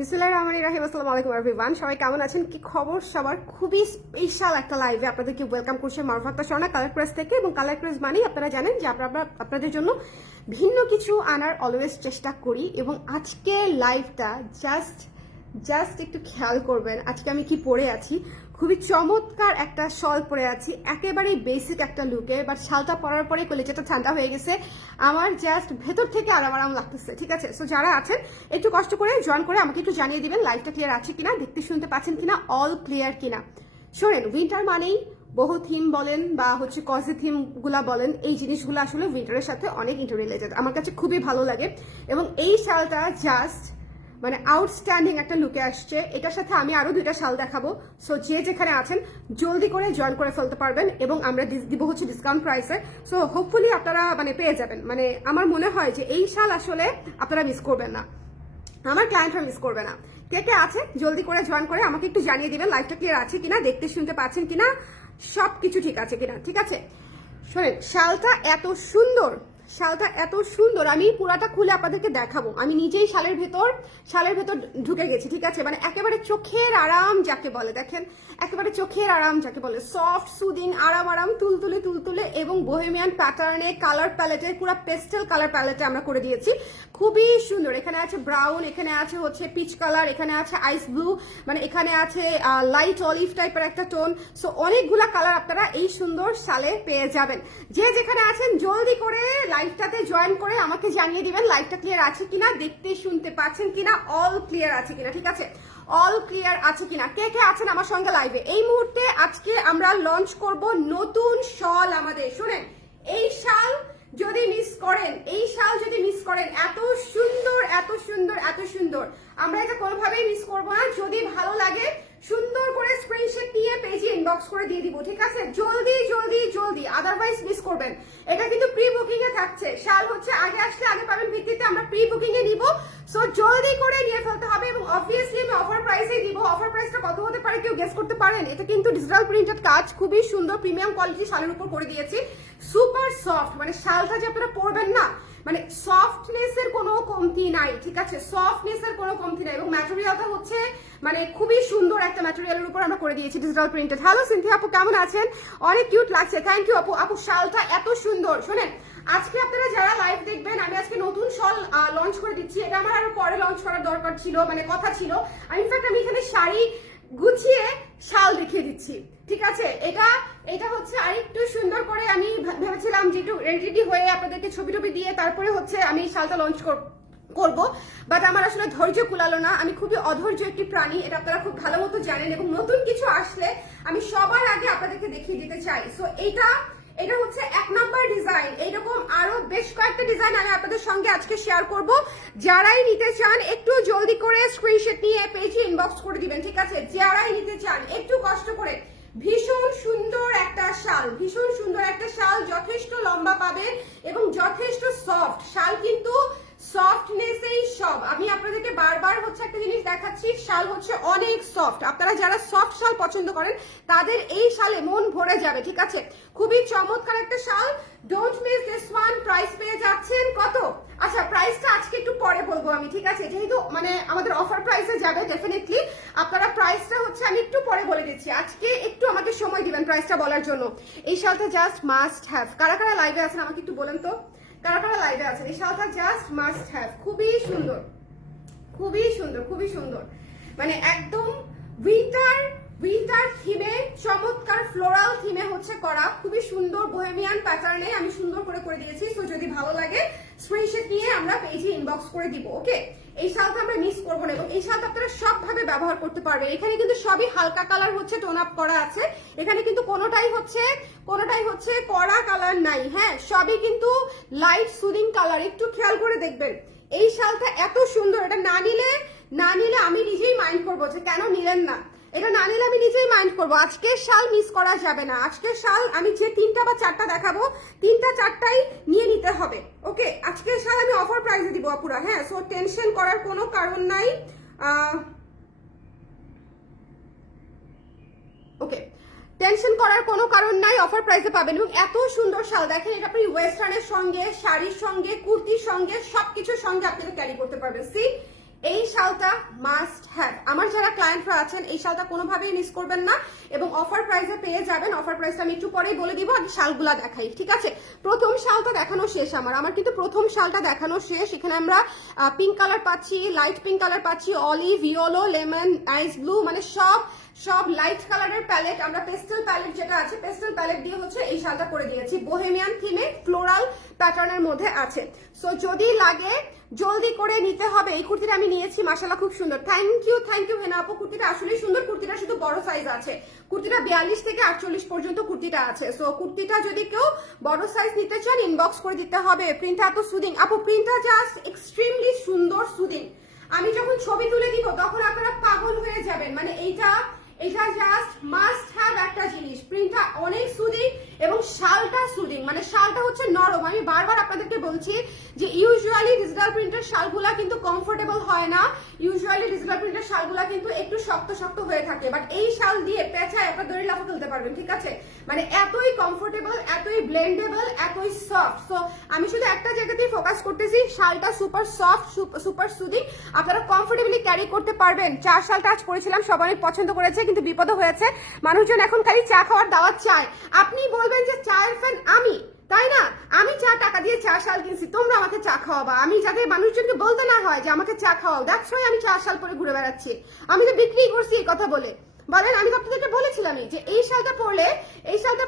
বিসমিল্লাহির রহমানির রহিম। আসসালামু আলাইকুম এভরিওয়ান, সবাই কেমন আছেন? কি খবর সবার? খুবই স্পেশাল একটা লাইভে আপনাদেরকে ওয়েলকাম করছে মারুফা আক্তার স্বর্ণা কালার প্রেস থেকে। এবং কালার প্রেস মানেই আপনারা জানেন যে আপনাদের জন্য ভিন্ন কিছু আনার অলওয়েজ চেষ্টা করি। এবং আজকে লাইভটা জাস্ট একটু খেয়াল করবেন আজকে আমি কি পরে আছি। খুবই চমৎকার একটা শল পরে আছি, একেবারেই বেসিক একটা লুকে, বাট শালটা পরার পরে কলেজটা ঠান্ডা হয়ে গেছে, আমার জাস্ট ভেতর থেকে আরাম লাগতেছে। ঠিক আছে, সো যারা আছেন একটু কষ্ট করে জয়েন করে আমাকে একটু জানিয়ে দিবেন লাইভটা ক্লিয়ার আছে কিনা, দেখতে শুনতে পাচ্ছেন কিনা, অল ক্লিয়ার কিনা। শোনেন, উইন্টার মানেই বহু থিম বলেন বা হচ্ছে কজি থিম গুলা বলেন, এই জিনিসগুলো আসলে উইন্টারের সাথে অনেক ইন্টার রিলেটেড, আমার কাছে খুবই ভালো লাগে। এবং এই শালটা জাস্ট মানে আউটস্ট্যান্ডিং একটা লুকে আসছে। এটার সাথে আমি আরো দুইটা শাল দেখাবো, সো যে যেখানে আছেন জলদি করে জয়েন করে ফেলতে পারবেন। এবং আমরা দিব হচ্ছে ডিসকাউন্ট প্রাইসে, সো হোপফুলি আপনারা মানে পেয়ে যাবেন। মানে আমার মনে হয় যে এই শাল আসলে আপনারা মিস করবেন না, আমার ক্লায়েন্টরা মিস করবে না। কে কে আছে জলদি করে জয়েন করে আমাকে একটু জানিয়ে দিবেন লাইভটা ক্লিয়ার আছে কিনা, দেখতে শুনতে পাচ্ছেন কিনা, সব কিছু ঠিক আছে কিনা। ঠিক আছে, শোনেন, শালটা এত সুন্দর, আমি পুরাটা খুলে আপনাদেরকে দেখাবো। আমি নিজেই শালের ভেতর ঢুকে গেছি। ঠিক আছে, মানে একেবারে চোখের আরাম যাকে বলে, দেখেন একেবারে চোখের আরাম যাকে বলে, সফট সুদিং আরাম তুলতুলে এবং বোহেমিয়ান প্যাটার্নে কালার প্যালেটে, পুরো পেস্টেল কালার প্যালেটে আমরা করে দিয়েছি। খুবই সুন্দর, এখানে আছে ব্রাউন, এখানে আছে হচ্ছে পিচ কালার, এখানে আছে আইস ব্লু, মানে এখানে আছে লাইট অলিভ টাইপের একটা টোন। সো অনেকগুলা কালার আপনারা এই সুন্দর শালে পেয়ে যাবেন। যে যেখানে আছেন জলদি করে লাইভটাতে জয়েন করে আমাকে জানিয়ে দিবেন লাইভটা ক্লিয়ার আছে কিনা, দেখতে শুনতে পাচ্ছেন কিনা, অল ক্লিয়ার আছে কিনা। ঠিক আছে, অল ক্লিয়ার আছে কিনা, কে কে আছেন আমার সঙ্গে লাইভে এই মুহূর্তে। আজকে আমরা লঞ্চ করব নতুন শল আমাদের। শুনেন, এই শাল যদি মিস করেন, এত সুন্দর, আমরা এটা কোনোভাবেই মিস করবো না। যদি ভালো লাগে সুন্দর করে স্ক্রিনশট নিয়ে পেজে ইনবক্স করে দিয়ে দিব। ঠিক আছে, জলদি, আদারওয়াইজ মিস করবেন। এটা কিন্তু প্রি বুকিং এ থাকছে, শাল হচ্ছে আগে আসলে আগে পাবেন ভিত্তিতে আমরা প্রি বুকিং এ নিব। সো জলদি করে নিয়ে ফেলতে হবে। এবং অবভিয়াসলি আমি অফার প্রাইসে দিব। অফার প্রাইসটা কত হতে পারে কেউ গেস করতে পারেন? এটা কিন্তু ডিজিটাল প্রিন্টেড কাজ, খুবই সুন্দর প্রিমিয়াম কোয়ালিটি শালের উপর করে দিয়েছি। সুপার সফট, মানে শালটা যে আপনারা পরবেন না, মানে সফটনেস এর কোনো কমতি নাই। ঠিক আছে, সফটনেস এর কোনো কমতি নাই। এবং ম্যাটেরিয়ালটা হচ্ছে মানে খুবই সুন্দর একটা ম্যাটেরিয়ালের উপর আমরা করে দিয়েছি ডিজিটাল প্রিন্টেড। হ্যালো সিনথিয়া আপু, কেমন আছেন? অনেক কিউট লাগছে, থ্যাংক ইউ আপু। শালটা এত সুন্দর। শোনেন, আজকে আপনারা যারা লাইভ দেখবেন, আমি আজকে নতুন শল লঞ্চ করে দিচ্ছি। এটা আমার আরো পরে লঞ্চ করার দরকার ছিল, মানে কথা ছিল। ইনফ্যাক্ট আমি এখানে শাড়ি গুছিয়ে শাল দেখিয়ে দিচ্ছি। ঠিক আছে, এটা হচ্ছে আরেকটু সুন্দর করে আমি ভেবেছিলাম যে একটু রেডি হয়ে আপনাদেরকে ছবি দিয়ে তারপরে হচ্ছে আমি শালটা লঞ্চ করব, বাট আমার আসলে ধৈর্য কুলালো না। আমি খুবই অধৈর্য একটি প্রাণী, এটা আপনারা খুব ভালো মতো জানেন। এবং নতুন কিছু আসলে আমি সবার আগে আপনাদেরকে দেখিয়ে দিতে চাই। সো এটা হচ্ছে 1 নাম্বার ডিজাইন। এইরকম আরো বেশ কয়েকটা ডিজাইন আমি আপনাদের সঙ্গে আজকে শেয়ার করব। যারাই নিতে চান একটু জলদি করে স্ক্রিনশট নিয়ে পেজে ইনবক্স করে দিবেন। ঠিক আছে, যারাই নিতে চান একটু কষ্ট করে। ভীষণ সুন্দর একটা শাল, যথেষ্ট লম্বা পাবেন এবং যথেষ্ট সফট শাল, কিন্তু সফটনেসেই সব। আমি আপনাদেরকে বারবার হচ্ছে একটা জিনিস দেখাচ্ছি, শাল হচ্ছে অনেক সফট। আপনারা যারা সফট শাল পছন্দ করেন তাদের এই শালে মন ভরে যাবে। ঠিক আছে, খুবই চমৎকার একটা শাল, don't miss this one. Price পেয়ে যাচ্ছেন কত? আচ্ছা, প্রাইসটা আজকে একটু পরে বলবো আমি। ঠিক আছে, যেহেতু মানে আমাদের অফার প্রাইসে যাবে ডেফিনেটলি, আপনারা প্রাইসটা হচ্ছে আমি একটু পরে বলে দিচ্ছি। আজকে একটু আমাকে সময় দিবেন প্রাইসটা বলার জন্য। এই শালটা জাস্ট মাস্ট হ্যাভ। কারা লাইভে আছেন আমাকে একটু বলেন তো, কারা লাইভে আছেন? এই শালটা জাস্ট মাস্ট হ্যাভ, খুবই সুন্দর, মানে একদম উইন্টার থিমে, চমৎকার ফ্লোরাল থিমে হচ্ছে করা, খুবই সুন্দর বোহেমিয়ান প্যাটার্নে আমি সুন্দর করে দিয়েছি। তো যদি ভালো লাগে স্ক্রিনশট নিয়ে আমরা পেজে ইনবক্স করে দিব। ওকে, এই শালটা আমরা মিস করবো না। এবং এই শালটা আপনারা সবভাবে ব্যবহার করতে পারবেন। এখানে কিন্তু সবই হালকা কালার হচ্ছে টোন আপ করা আছে, এখানে কিন্তু কোনোটাই হচ্ছে কড়া কালার নাই। হ্যাঁ, সবই কিন্তু লাইট সুদিং কালার। একটু খেয়াল করে দেখবেন এই শালটা এত সুন্দর। এটা না নিলে আমি নিজেই মাইন্ড করবো যে কেন নিলেন না। এটা না নিলে আমি নিজেই মাইন্ড করবো। আজকের শাল মিস করা যাবে না। আজকের শাল আমি যে 3টা বা 4টা দেখাবো, 3টা 4টাই নিয়ে নিতে হবে। ওকে, আজকের শাল আমি অফার প্রাইসে দিব আপুরা। হ্যাঁ, সো টেনশন করার কোনো কারণ নাই। ওকে, টেনশন করার কোনো কারণ নাই, অফার প্রাইসে পাবেন। এবং এত সুন্দর শাল দেখেন, এটা আপনি ওয়েস্টার্নের সঙ্গে, শাড়ির সঙ্গে, কুর্তির সঙ্গে, সবকিছুর সঙ্গে আপনারা ক্যারি করতে পারবেন। সি এই শালটা মাস্ট হ্যাভ। আমার যারা ক্লায়েন্টরা আছেন এই শালটা কোনোভাবেই মিস করবেন না এবং অফার প্রাইসে পেয়ে যাবেন। অফার প্রাইসটা আমি একটু পরেই বলে দিব, আগে শালগুলা দেখাই, ঠিক আছে? প্রথম শালটা দেখানো শেষ আমার কিন্তু প্রথম শালটা দেখানো শেষ। এখানে আমরা পিঙ্ক কালার পাচ্ছি, লাইট পিঙ্ক কালার পাচ্ছি, অলিভ, ইয়েলো, লেমন, আইস ব্লু, মানে সব লাইট কালারের প্যালেট। আমরা পেস্টেল প্যালেট যেটা আছে, পেস্টেল প্যালেট দিয়ে হচ্ছে এই শালটা করে দিয়েছি। বোহেমিয়ান থিমে ফ্লোরাল প্যাটার্নের মধ্যে আছে। সো যদি লাগে জলদি করে নিতে হবে। এই কুর্তিটা আমি নিয়েছি, মাশাআল্লাহ খুব সুন্দর। থ্যাংক ইউ হেনা আপু, কুর্তিটা আসলেই সুন্দর। কুর্তিটা শুধু বড় সাইজ আছে, কুর্তিটা 42 থেকে 48 পর্যন্ত কুর্তিটা আছে। সো কুর্তিটা যদি কেউ বড় সাইজ নিতে চান ইনবক্স করে দিতে হবে। প্রিন্টটা এত সুদিং আপু, প্রিন্টটা জাস্ট এক্সট্রিমলি সুন্দর, সুদিং। আমি যখন ছবি তুলে দিব তখন আপনারা পাগল হয়ে যাবেন। মানে এটা জাস্ট মাস্ট হ্যাভ একটা জিনিস। প্রিন্টটা অনেক সুদিং এবং শালটা সুদিং, মানে শালটা হচ্ছে নরম। আমি বারবার আপনাদেরকে বলছি যে ইউজুয়ালি ডিজিটাল প্রিন্টের শালগুলা কিন্তু কমফোর্টেবল হয় না, ইউজুয়ালি ডিজিটাল প্রিন্টের শালগুলা কিন্তু একটু শক্ত শক্ত হয়ে থাকে, বাট এই শাল দিয়ে পেঁচায় একটা দড়ি লাফা তুলতে পারবেন, ঠিক আছে? মানে এতই কমফোর্টেবল, এতই ব্লেন্ডেবল, এতই সফট। সো আমি শুধু একটা জায়গাতেই ফোকাস করতেছি, শালটা সুপার সফট, সুপার সুদিং, আপনারা কমফোর্টেবলি ক্যারি করতে পারবেন। 4 শালটা আজ পরেছিলাম, সবাই অনেক পছন্দ করেছে, কিন্তু বিপদ হয়েছে, মানুষজন এখন খালি চা খাওয়ার দাওয়াত চায়। আপনি বলবেন যে চায়ের ফ্যান আমি, তাই না? আমি চা টাকা দিয়ে 4 শাল কিনছি, তোমরা আমাকে চা খাওয়াবা। আমি যাতে মানুষজনকে বলতে না হয় যে আমাকে চা খাওয়াও, দ্যাটস ওয়াই আমি 4 শাল পরে ঘুরে বেড়াচ্ছি। আমি তো বিক্রি করছি এই কথা বলে। বলেন, আমি তো আপনাদেরকে বলেছিলামই যে এই শালটা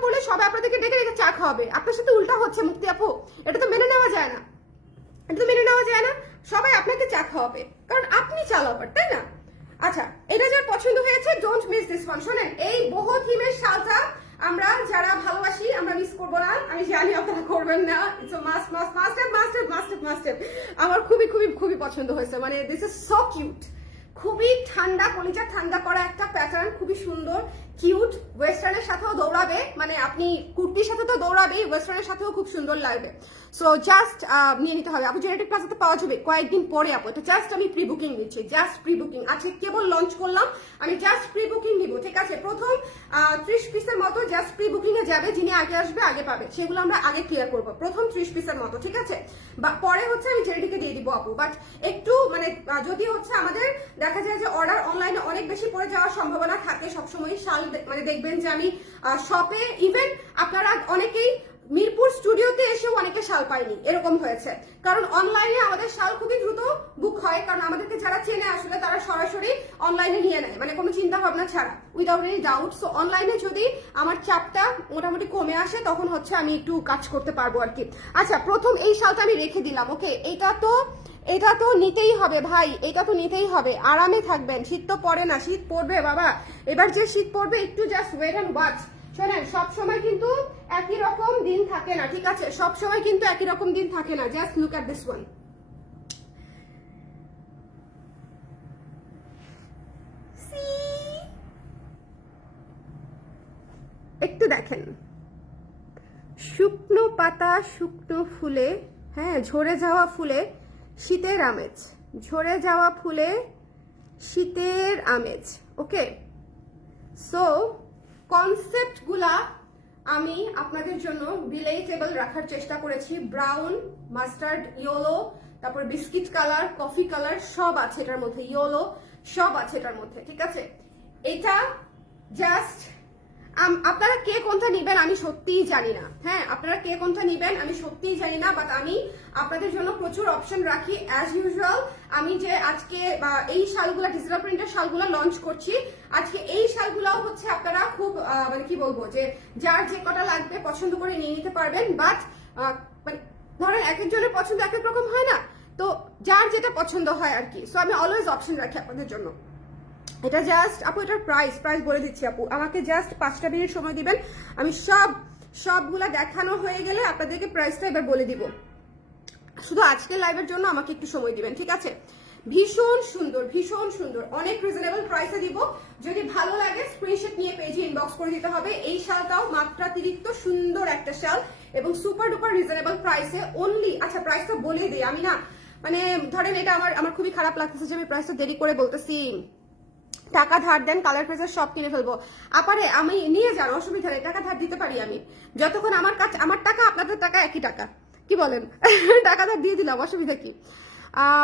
পরলে সবাই আপনাদেরকে ডেকে ডেকে চা খাওয়াবে। আপনার সাথে উল্টা হচ্ছে মুক্তি আপু, এটা তো মেনে নেওয়া যায় না, সবাই আপনাকে চা খাওয়াবে কারণ আপনি চা লাভার, তাই না? আচ্ছা, এটা যার পছন্দ হয়েছে ডোন্ট মিস দিস ওয়ান। শোনেন, এই বহু থিমের শালটা আমরা যারা ভালোবাসি আমরা মিস করবো না, আমি জানি আপনারা করবেন না। It's must. আমার খুবই পছন্দ হয়েছে। মানে দিস ইজ সো কিউট, খুবই ঠান্ডা, কলিজা ঠান্ডা করা একটা প্যাটার্ন, খুবই সুন্দর, কিউট। ওয়েস্টার্নের সাথেও দৌড়াবে, মানে আপনি কুর্তির সাথে তো দৌড়াবেই, ওয়েস্টার্নের সাথেও খুব সুন্দর লাগবে। সো জাস্ট নিয়ে নিতে হবে। আপু জেনেটিক প্লাজাতে পাওয়া যাবে কয়েকদিন পরে আপু, এটা জাস্ট আমি প্রি বুকিং দিচ্ছি, জাস্ট প্রি বুকিং। আজকে কেবল লঞ্চ করলাম, আমি জাস্ট প্রি বুকিং দিব, ঠিক আছে? প্রথম 30 পিসের মতো জাস্ট প্রি বুকিং এ যাবে, যিনি আগে আসবে আগে পাবে, সেগুলো আমরা আগে ক্লিয়ার করবো। প্রথম 30 পিসের মতো, ঠিক আছে? পরে হচ্ছে আমি জেনেটিকে দিয়ে দিব আপু। বাট একটু মানে যদি হচ্ছে আমাদের দেখা যায় যে অর্ডার অনলাইনে অনেক বেশি পড়ে যাওয়ার সম্ভাবনা থাকে সবসময়। শাল মানে দেখবেন যে আমি শপে, ইভেন আপনারা অনেকেই মিরপুর স্টুডিওতে এসেও অনেকে শাল পাইনি, এরকম হয়েছে। কারণ অনলাইনে আমাদের শাল খুবই দ্রুত বুক হয়, কারণ আমাদেরকে যারা চেনে আসলে তারা সরাসরি অনলাইনে নিয়ে নেয়, মানে কোনো চিন্তা ভাবনা ছাড়া, উইদাউট এনি ডাউট। সো অনলাইনে যদি আমার চাপটা মোটামুটি কমে আসে তখন হচ্ছে আমি একটু কাজ করতে পারবো আর কি। আচ্ছা, প্রথম এই শালটা আমি রেখে দিলাম, ওকে? এটা তো নিতেই হবে ভাই, এটা তো নিতেই হবে। আরামে থাকবেন, শীত তো পড়ে না, শীত পড়বে বাবা, এবার যে শীত পড়বে একটু জাস্ট ওয়েট এন্ড ওয়াচ। শোনেন, সবসময় কিন্তু একই রকম দিন থাকে না, ঠিক আছে? সবসময় কিন্তু একই রকম দিন থাকে না। Just look at this one, একটু দেখেন, শুকনো পাতা শুকনো ফুলে, হ্যাঁ, ঝরে যাওয়া ফুলে শীতের আমেজ, ঝরে যাওয়া ফুলে শীতের আমেজ, ওকে? সো কনসেপ্টগুলা আমি আপনাদের জন্য রিলেটেবল রাখার চেষ্টা করেছি। ব্রাউন, মাস্টার্ড, ইয়েলো, তারপর বিস্কিট কালার, কফি কালার, সব আছে এটার মধ্যে, ইয়েলো সব আছে এটার মধ্যে, ঠিক আছে? এটা জাস্ট আপনারা কে কোনটা নিবেন আমি সত্যিই জানি না, হ্যাঁ, আপনারা কে কোনটা নিবেন আমি সত্যিই জানি না, বাট আমি আপনাদের জন্য প্রচুর অপশন রাখি অ্যাজ ইউজুয়াল। আমি যে আজকে এই শালগুলা, ডিজিটাল প্রিন্টের শালগুলা লঞ্চ করছি আজকে, এই শালগুলাও হচ্ছে আপনারা খুব মানে কি বলবো, যে যার যে কটা লাগবে পছন্দ করে নিয়ে নিতে পারবেন। বাট মানে ধরেন এক একজনের পছন্দ এক এক রকম হয় না, তো যার যেটা পছন্দ হয় আর কি। সো আমি অলওয়েজ অপশন রাখি আপনাদের জন্য। এটা জাস্ট আপু, এটার প্রাইস বলে দিচ্ছি আপু, আমাকে জাস্ট 5টা মিনিট সময় দিবেন, আমি সবগুলা দেখানো হয়ে গেলে আপনাদেরকে প্রাইসটা এবার বলে দিব। শুধু আজকের লাইভের জন্য আমাকে একটু সময় দিবেন, ঠিক আছে? ভীষণ সুন্দর, অনেক রিজনেবল প্রাইসে দিব। যদি ভালো লাগে স্ক্রিনশট নিয়ে পেজে ইনবক্স করে দিতে হবে। এই শালটাও মাত্রাতিরিক্ত সুন্দর একটা শাল এবং সুপার ডুপার রিজনেবল প্রাইসে অনলি। আচ্ছা, প্রাইসটা বলে দিই আমি, না মানে ধরেন এটা আমার খুবই খারাপ লাগতেছে যে আমি প্রাইসটা দেরি করে বলতেছি। টাকা ধার দেন, কালার প্রেসার সব কিনে ফেলবো। আপারে আমি নিয়ে যান, অসুবিধা নেই, টাকা ধার দিতে পারি আমি, যতক্ষণ আমার কাছে আমার টাকা আপনাদের টাকা একই টাকা, কি বলেন? টাকা ধার দিয়ে দিলাম, অসুবিধা কি?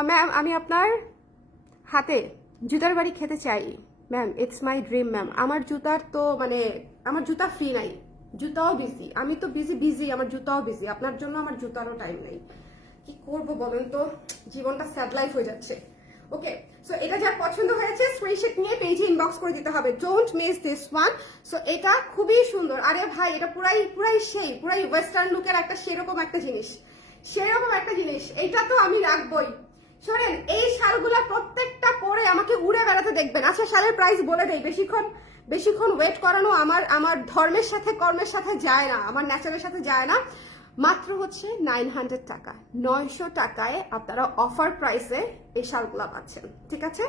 ম্যাম আমি আপনার হাতে জুতার বাড়ি খেতে চাই ma'am, it's my dream ma'am. আমার জুতার তো মানে আমার জুতা ফ্রি নাই, জুতাও বিজি, আমি তো বিজি, আমার জুতাও বিজি, আপনার জন্য আমার জুতারও টাইম নেই। কি করবো বলেন তো, জীবনটা স্যাড লাইফ হয়ে যাচ্ছে। ওকে, সো এটা যার পছন্দ হয়েছে স্ক্রিনশট নিয়ে পেজে ইনবক্স করে দিতে হবে, don't miss this one. So এটা খুবই সুন্দর। আরে ভাই, এটা পুরাই ওয়েস্টার্ন লুকের একটা সেরকম একটা জিনিস, এইটা তো আমি রাখবই। শোনেন, এই শালগুলা প্রত্যেকটা পরে আমাকে উড়ে বেড়াতে দেখবেন। আচ্ছা, শালের প্রাইস বলে দেই, বেশিক্ষণ ওয়েট করানো আমার ধর্মের সাথে কর্মের সাথে যায় না, আমার ন্যাচারের সাথে যায় না। মাত্র হচ্ছে 900 টাকা, 900 টাকায় আপনারা অফার প্রাইসে এই শালগুলা পাচ্ছেন। ঠিক আছে,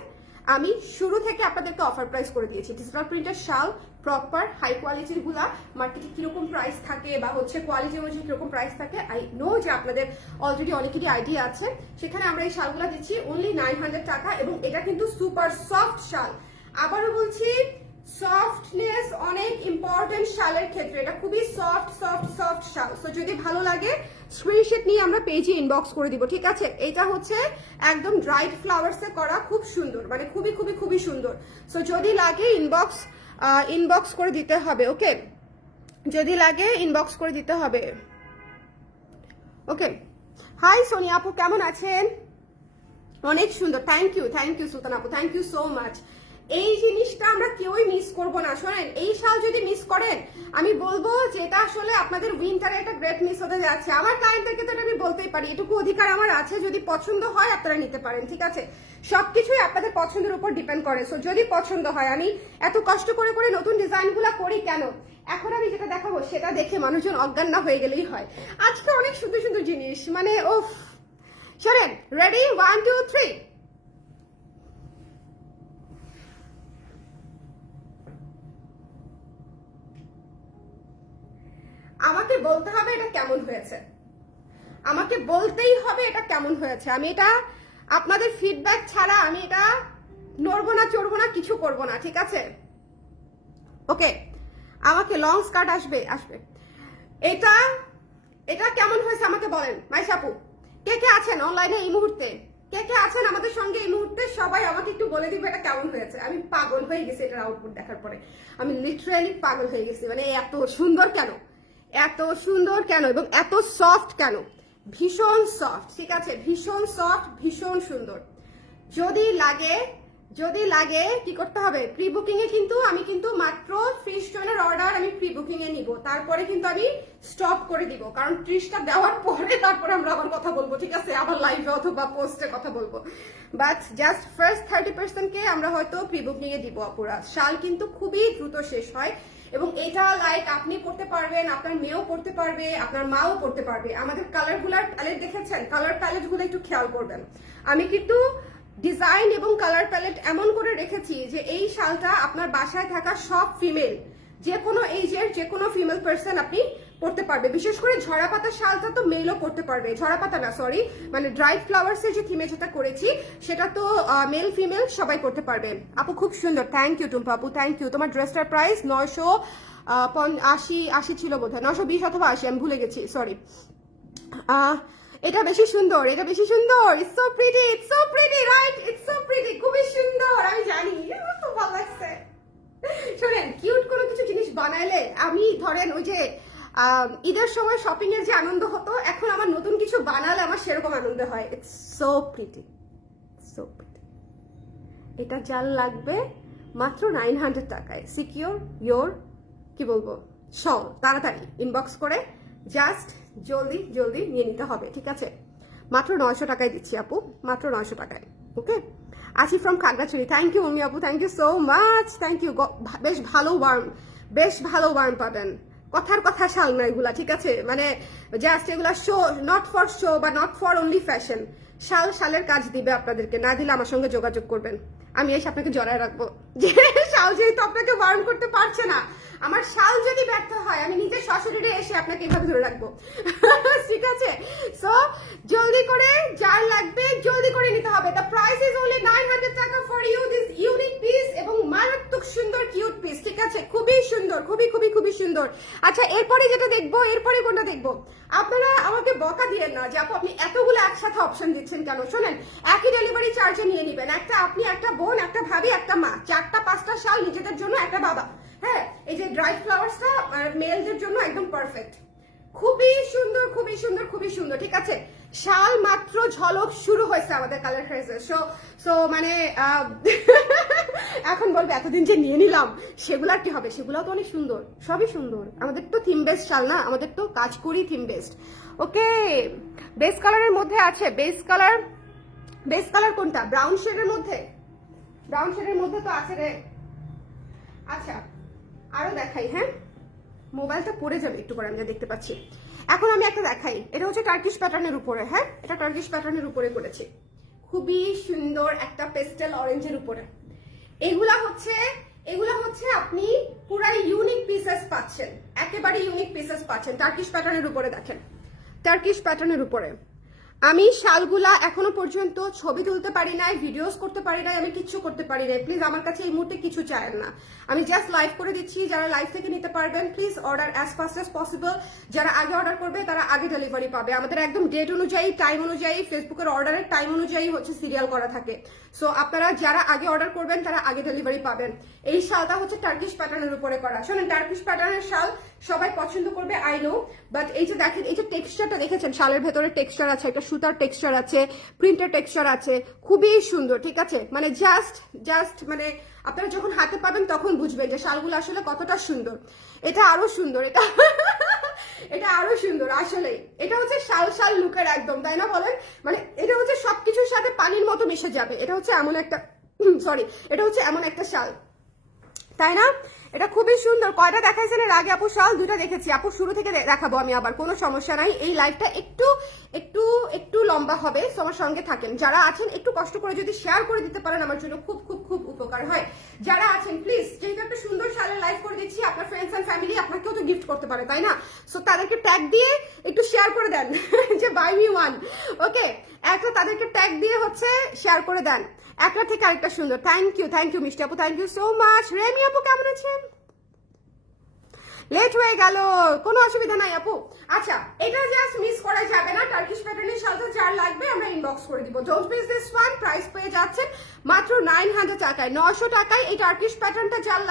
আমি শুরু থেকে আপনাদেরকে অফার প্রাইস করে দিয়েছি। ডিজিটাল প্রিন্টের শাল প্রপার হাই কোয়ালিটির গুলা মার্কেটে কিরকম প্রাইস থাকে বা হচ্ছে কোয়ালিটি অনুযায়ী কিরকম প্রাইস থাকে, আই নো যে আপনাদের অলরেডি অনেকেরই আইডিয়া আছে। সেখানে আমরা এই শালগুলা দিচ্ছি অনলি 900 টাকা, এবং এটা কিন্তু সুপার সফট শাল। আবারও বলছি, সফটনেস অনেক ইম্পর্টেন্ট শালের ক্ষেত্রে, এটা খুবই সফট শাল। সো যদি ভালো লাগে স্ক্রিনশট নিয়ে আমরা পেজে ইনবক্স করে দিব। ঠিক আছে, এটা হচ্ছে একদম ড্রাইড ফ্লাওয়ার্সে করা, খুব সুন্দর, মানে খুবই সুন্দর। সো যদি লাগে ইনবক্স করে দিতে হবে। ওকে, যদি লাগে ইনবক্স করে দিতে হবে। ওকে, হাই সোনিয়া আপু, কেমন আছেন? অনেক সুন্দর, থ্যাংক ইউ সুলতান আপু, থ্যাংক ইউ সো মাচ। এই জিনিসটা আমরা কেউই মিস করব না। শোনেন, এই শাল যদি মিস করেন, আমি বলবো যে এটা আসলে আপনাদের উইন্টারে একটা গ্রেট মিস হতে যাচ্ছে। আমার ক্লায়েন্টদেরকে তো আমি বলতেই পারি, এটুকু অধিকার আমার আছে, যদি পছন্দ হয় আপনারা নিতে পারেন। ঠিক আছে, সবকিছুই আপনাদের পছন্দের উপর ডিপেন্ড করে। সো যদি পছন্দ হয়, আমি এত কষ্ট করে নতুন ডিজাইনগুলো করি কেন? এখন আমি যেটা দেখাবো সেটা দেখে মানুষজন অজ্ঞান না হয়ে গেলেই হয়। আজকে অনেক সুন্দর জিনিস, মানে ওফ। শোনেন, রেডি, 1 2 3। আমাকে বলতে হবে এটা কেমন হয়েছে, আমাকে বলতেই হবে এটা কেমন হয়েছে। আমি এটা আপনাদের ফিডব্যাক ছাড়া আমি এটা নড়বো না, চড়বো না, কিছু করবো না। ঠিক আছে, ওকে, আমাকে লং স্কার্ট আসবে। এটা কেমন হয়েছে আমাকে বলেন। মাইশাপু, কে আছেন অনলাইনে এই মুহূর্তে? কে আছেন আমাদের সঙ্গে এই মুহূর্তে? সবাই আমাকে একটু বলে দিবে এটা কেমন হয়েছে। আমি পাগল হয়ে গেছি এটার আউটপুট দেখার পরে, আমি লিটারালি পাগল হয়ে গেছি। মানে এত সুন্দর কেন, এবং এত সফট কেন? ভীষণ সফট। ঠিক আছে, ভীষণ সফট, ভীষণ সুন্দর। যদি লাগে কি করতে হবে? প্রি বুকিং এ কিন্তু আমি মাত্র 30 জনের অর্ডার আমি প্রি বুকিং এ নিব, তারপরে কিন্তু আমি স্টপ করে দিব, কারণ 30টা দেওয়ার পরে তারপরে আমরা আবার কথা বলবো। ঠিক আছে, আবার লাইভে অথবা পোস্টে কথা বলবো। বাট জাস্ট ফার্স্ট 30% কে আমরা হয়তো প্রি বুকিং এ দিব। আপুরা, শাল কিন্তু খুবই দ্রুত শেষ হয়, এবং এটা লাইক আপনি পড়তে পারবেন, আপনার মেয়েও পড়তে পারবে, আপনার মাও পড়তে পারবে। আমাদের কালারগুলার প্যালেট দেখেছেন, কালার প্যালেট গুলো একটু খেয়াল করবেন। আমি কিন্তু ডিজাইন এবং কালার প্যালেট এমন করে রেখেছি যে এই শালটা আপনার বাসায় থাকা সব ফিমেল, যে কোনো এইজের যে কোনো ফিমেল পার্সন আপনি পড়তে পারবে। বিশেষ করে ঝরা পাতা শালটা তো মেলও পড়তে পারবে, ঝরা পাতা না সরি, মানে ড্রাইড ফ্লাওয়ার্সের যে থিমে যেটা করেছি সেটা তো মেল ফিমেল সবাই পড়তে পারবে। আপু খুব সুন্দর, থ্যাংক ইউ টুম্পা আপু, থ্যাংক ইউ। তোমার ড্রেসটার প্রাইস 980 ছিল বোধহয়, 920 অথবা 80, আমি ভুলে গেছি, সরি। এটা বেশি সুন্দর, it's so pretty, right? It's so pretty, খুবই সুন্দর, আমি জানি, খুব ভালো লাগছে। শোনেন, কিউট কোনো কিছু জিনিস বানাইলে, আমি ধরেন ওই যে ঈদের সময় শপিং এর যে আনন্দ হতো, এখন আমার নতুন কিছু বানালে আমার সেরকম আনন্দ হয়। It's so pretty. এটা যার লাগবে মাত্র 900 টাকায়, সিকিউর ইয়োর কি বলবো শল, তাড়াতাড়ি ইনবক্স করে জাস্ট জলদি নিয়ে নিতে হবে। ঠিক আছে, মাত্র 900 টাকায় দিচ্ছি আপু, মাত্র 900 টাকায়। ওকে, আসি from Khagrachhari, thank you Omi আপু, thank you so much, thank you. বেশ ভালো ওয়ার্ম পাবেন। কথার কথা শাল না এগুলা, ঠিক আছে, মানে জাস্ট এগুলা শো, নট ফর শো বা নট ফর অনলি ফ্যাশন। শালের কাজ দিবে আপনাদেরকে, না দিলে আমার সঙ্গে যোগাযোগ করবেন, আমি এসে আপনাকে জড়ায় রাখবো। যে শাল যেহেতু আপনাকে ওয়ার্ম করতে পারছে না, আমার শাল যদি ব্যর্থ হয় আমি নিজে সশরীরে এসে আপনাকে এইভাবে ধরে রাখবো। ঠিক আছে, সো জলদি করে যার লাগবে জলদি করে নিতে হবে। দ্য প্রাইস ইজ অনলি 900 টাকা for you, this unique piece, এবং মারাত্মক সুন্দর কিউট পিস, ঠিক আছে, খুবই সুন্দর, খুবই খুবই খুবই সুন্দর। আচ্ছা এরপরে যেটা দেখবো, এরপরে কোনটা দেখবো? আপনারা আমাকে বকা দিয়েন না যে আপু আপনি এতগুলো একসাথে অপশন দিচ্ছেন কেন। শোনেন, একই ডেলিভারি চার্জে নিয়ে নিবেন, একটা আপনি, একটা বোন, একটা ভাবি, একটা মা, 4টা-5টা শাল নিজেদের জন্য, একটা বাবা। হ্যাঁ, এই যে ড্রাই ফ্লাওয়ার্সটা মেলদের জন্য একদম পারফেক্ট, খুবই সুন্দর, খুবই সুন্দর, খুবই সুন্দর, ঠিক আছে। শাল মাত্র ঝলক শুরু হয়েছে আমাদের কালার ফ্রেজের। সো মানে এখন বলবে এতদিন যে নিয়ে নিলাম সেগুলার কি হবে, সেগুলাও তো অনেক সুন্দর, সবই সুন্দর। আমাদের তো থিম বেস্ট শাল না, আমাদের তো কাজ করি থিম বেস্ট। ওকে, বেস কালারের মধ্যে আছে, বেস কালার কোনটা? ব্রাউন শেডের মধ্যে, ব্রাউন শেডের মধ্যে তো আছে রে। আচ্ছা আরো দেখাই, হ্যাঁ মোবাইলটা পড়ে যাবে একটু পরে, আমি যা দেখতে পাচ্ছি। এখন আমি একটা দেখাই, এটা হচ্ছে টার্কিশ প্যাটার্নের উপরে। হ্যাঁ, এটা টার্কিশ প্যাটার্নের উপরে করেছি, খুবই সুন্দর একটা পেস্টেল অরেঞ্জের উপরে। এগুলা হচ্ছে আপনি পুরাই ইউনিক পিসেস পাচ্ছেন, একেবারে ইউনিক পিসেস পাচ্ছেন টার্কিশ প্যাটার্নের উপরে। দেখেন, টার্কিশ প্যাটার্নের উপরে আমি শালগুলা এখনো পর্যন্ত ছবি তুলতে পারি নাই, ভিডিওস করতে পারি নাই, আমি কিচ্ছু করতে পারি নাই। প্লিজ আমার কাছে এই মুহূর্তে কিছু চায়েন না, আমি জাস্ট লাইভ করে দিচ্ছি। যারা লাইভ থেকে নিতে পারবেন please order as fast as possible. যারা আগে অর্ডার করবে তারা আগে ডেলিভারি পাবে। আমাদের একদম ডেট অনুযায়ী, টাইম অনুযায়ী, ফেসবুকের অর্ডারের টাইম অনুযায়ী হচ্ছে সিরিয়াল করা থাকে। সো আপনারা যারা আগে অর্ডার করবেন তারা আগে ডেলিভারি পাবেন। এই শালটা হচ্ছে টার্কিশ প্যাটার্নের উপরে করা। শোনেন, টার্কিশ প্যাটার্নের শাল সবাই পছন্দ করবে, আই নো, বাট এই যে দেখেন, এই যে টেক্সচারটা দেখেছেন, শালের ভেতরে টেক্সচার আছে, একটা সুতার টেক্সচার আছে, প্রিন্টের টেক্সচার আছে, খুবই সুন্দর, ঠিক আছে। মানে জাস্ট মানে আপনারা যখন হাতে পাবেন তখন বুঝবেন যে শালগুলো আসলে কতটা সুন্দর। এটা আরো সুন্দর, এটা আরো সুন্দর আসলে। এটা হচ্ছে শাল লুকের একদম, তাই না বলেন? মানে এটা হচ্ছে সবকিছুর সাথে পানির মতো মিশে যাবে। এটা হচ্ছে এমন একটা এটা হচ্ছে এমন একটা শাল, তাই না? এটা খুবই সুন্দর। কয়টা দেখাইছেন এর আগে আপু শাল? 2টা দেখেছি আপু, শুরু থেকে দেখাবো আমি আবার, কোনো সমস্যা নাই। এই লাইভটা একটু লম্বা হবে, সো আমার সঙ্গে থাকেন। যারা আছেন একটু কষ্ট করে যদি শেয়ার করে দিতে পারেন আমার জন্য খুব খুব খুব উপকার হয়। যারা আছেন প্লিজ, যেহেতু একটা সুন্দর শালের লাইভ করে দিচ্ছি, আপনার ফ্রেন্ডস এন্ড ফ্যামিলি আপনাকেও তো গিফট করতে পারে, তাই না? সো তাদেরকে ট্যাগ দিয়ে একটু শেয়ার করে দেন যে বাই মি ওয়ান। ওকে, একটা তাদেরকে ট্যাগ দিয়ে হচ্ছে শেয়ার করে দেন। একটা থেকে আরেকটা সুন্দর। থ্যাংক ইউ মিষ্টি আপু, thank you so much. Remi আপু কেমন আছেন? লেট হয়ে গেল, কোনো অসুবিধা নাই আপু। আচ্ছা, এটা জাস্ট মিস করা যাবে না। টার্কিশ প্যাটার্নের শালটা যার লাগবে আমরা ইনবক্স করে দিব। Don't miss this one. Price পেয়ে যাচ্ছেন মাত্র 900 টাকায়, 900 টাকায় এই টার্কিশ প্যাটার্নটা যার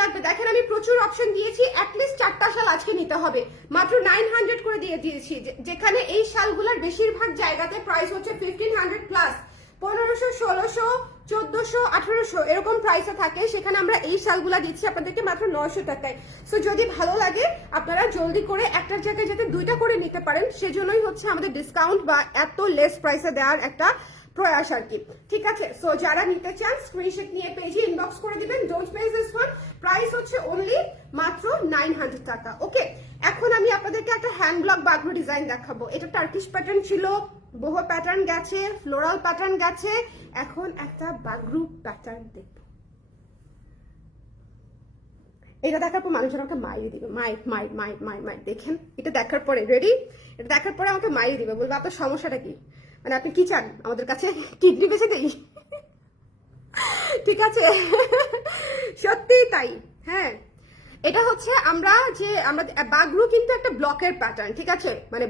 লাগবে দেখেন আমি প্রচুর অপশন দিয়েছি, অ্যাটলিস্ট 4টা শাল আজকে নিতে হবে। মাত্র 900 করে দিয়ে দিয়েছি, যেখানে এই শালগুলোর বেশিরভাগ জায়গাতে প্রাইস হচ্ছে 1500 প্লাস, 1500, 1600, 1400, 1800 এরকম প্রাইসে থাকে। সেখানে আমরা এই শালগুলা দিচ্ছি আপনাদেরকে মাত্র 900 টাকায়। সো যদি ভালো লাগে আপনারা জলদি করে একটার জায়গায় যাতে 2টা করে নিতে পারেন, সেজন্যই হচ্ছে আমাদের ডিসকাউন্ট বা এত লেস প্রাইসে দেওয়ার একটা প্রয়াস আর কি, ঠিক আছে। সো যারা নিতে চান স্ক্রিনশট নিয়ে পেজে ইনবক্স করে দিবেন। Don't miss this one. Price হচ্ছে অনলি মাত্র 900 টাকা। ওকে, এখন আমি আপনাদেরকে একটা হ্যান্ড ব্লক বাগরু ডিজাইন দেখাবো। এটা টার্কিশ প্যাটার্ন ছিল, বহু প্যাটার্ন গেছে, ফ্লোরাল প্যাটার্ন গেছে, এখন একটা বাগরু প্যাটার্ন দেখবো। এটা দেখার পর মানুষজন আমাকে মাইরে দিবে, মাই দেখেন, এটা দেখার পরে রেডি, এটা দেখার পরে আমাকে মাইরে দিবে, বলবে আপনার সমস্যাটা কি, মানে আপনি কি চান আমাদের কাছে কিডনি বেঁচে দেই? ঠিক আছে, সত্যি তাই। হ্যাঁ, এটা হচ্ছে আমরা বাগরু কিন্তু একটা ব্লকের প্যাটার্ন, ঠিক আছে, মানে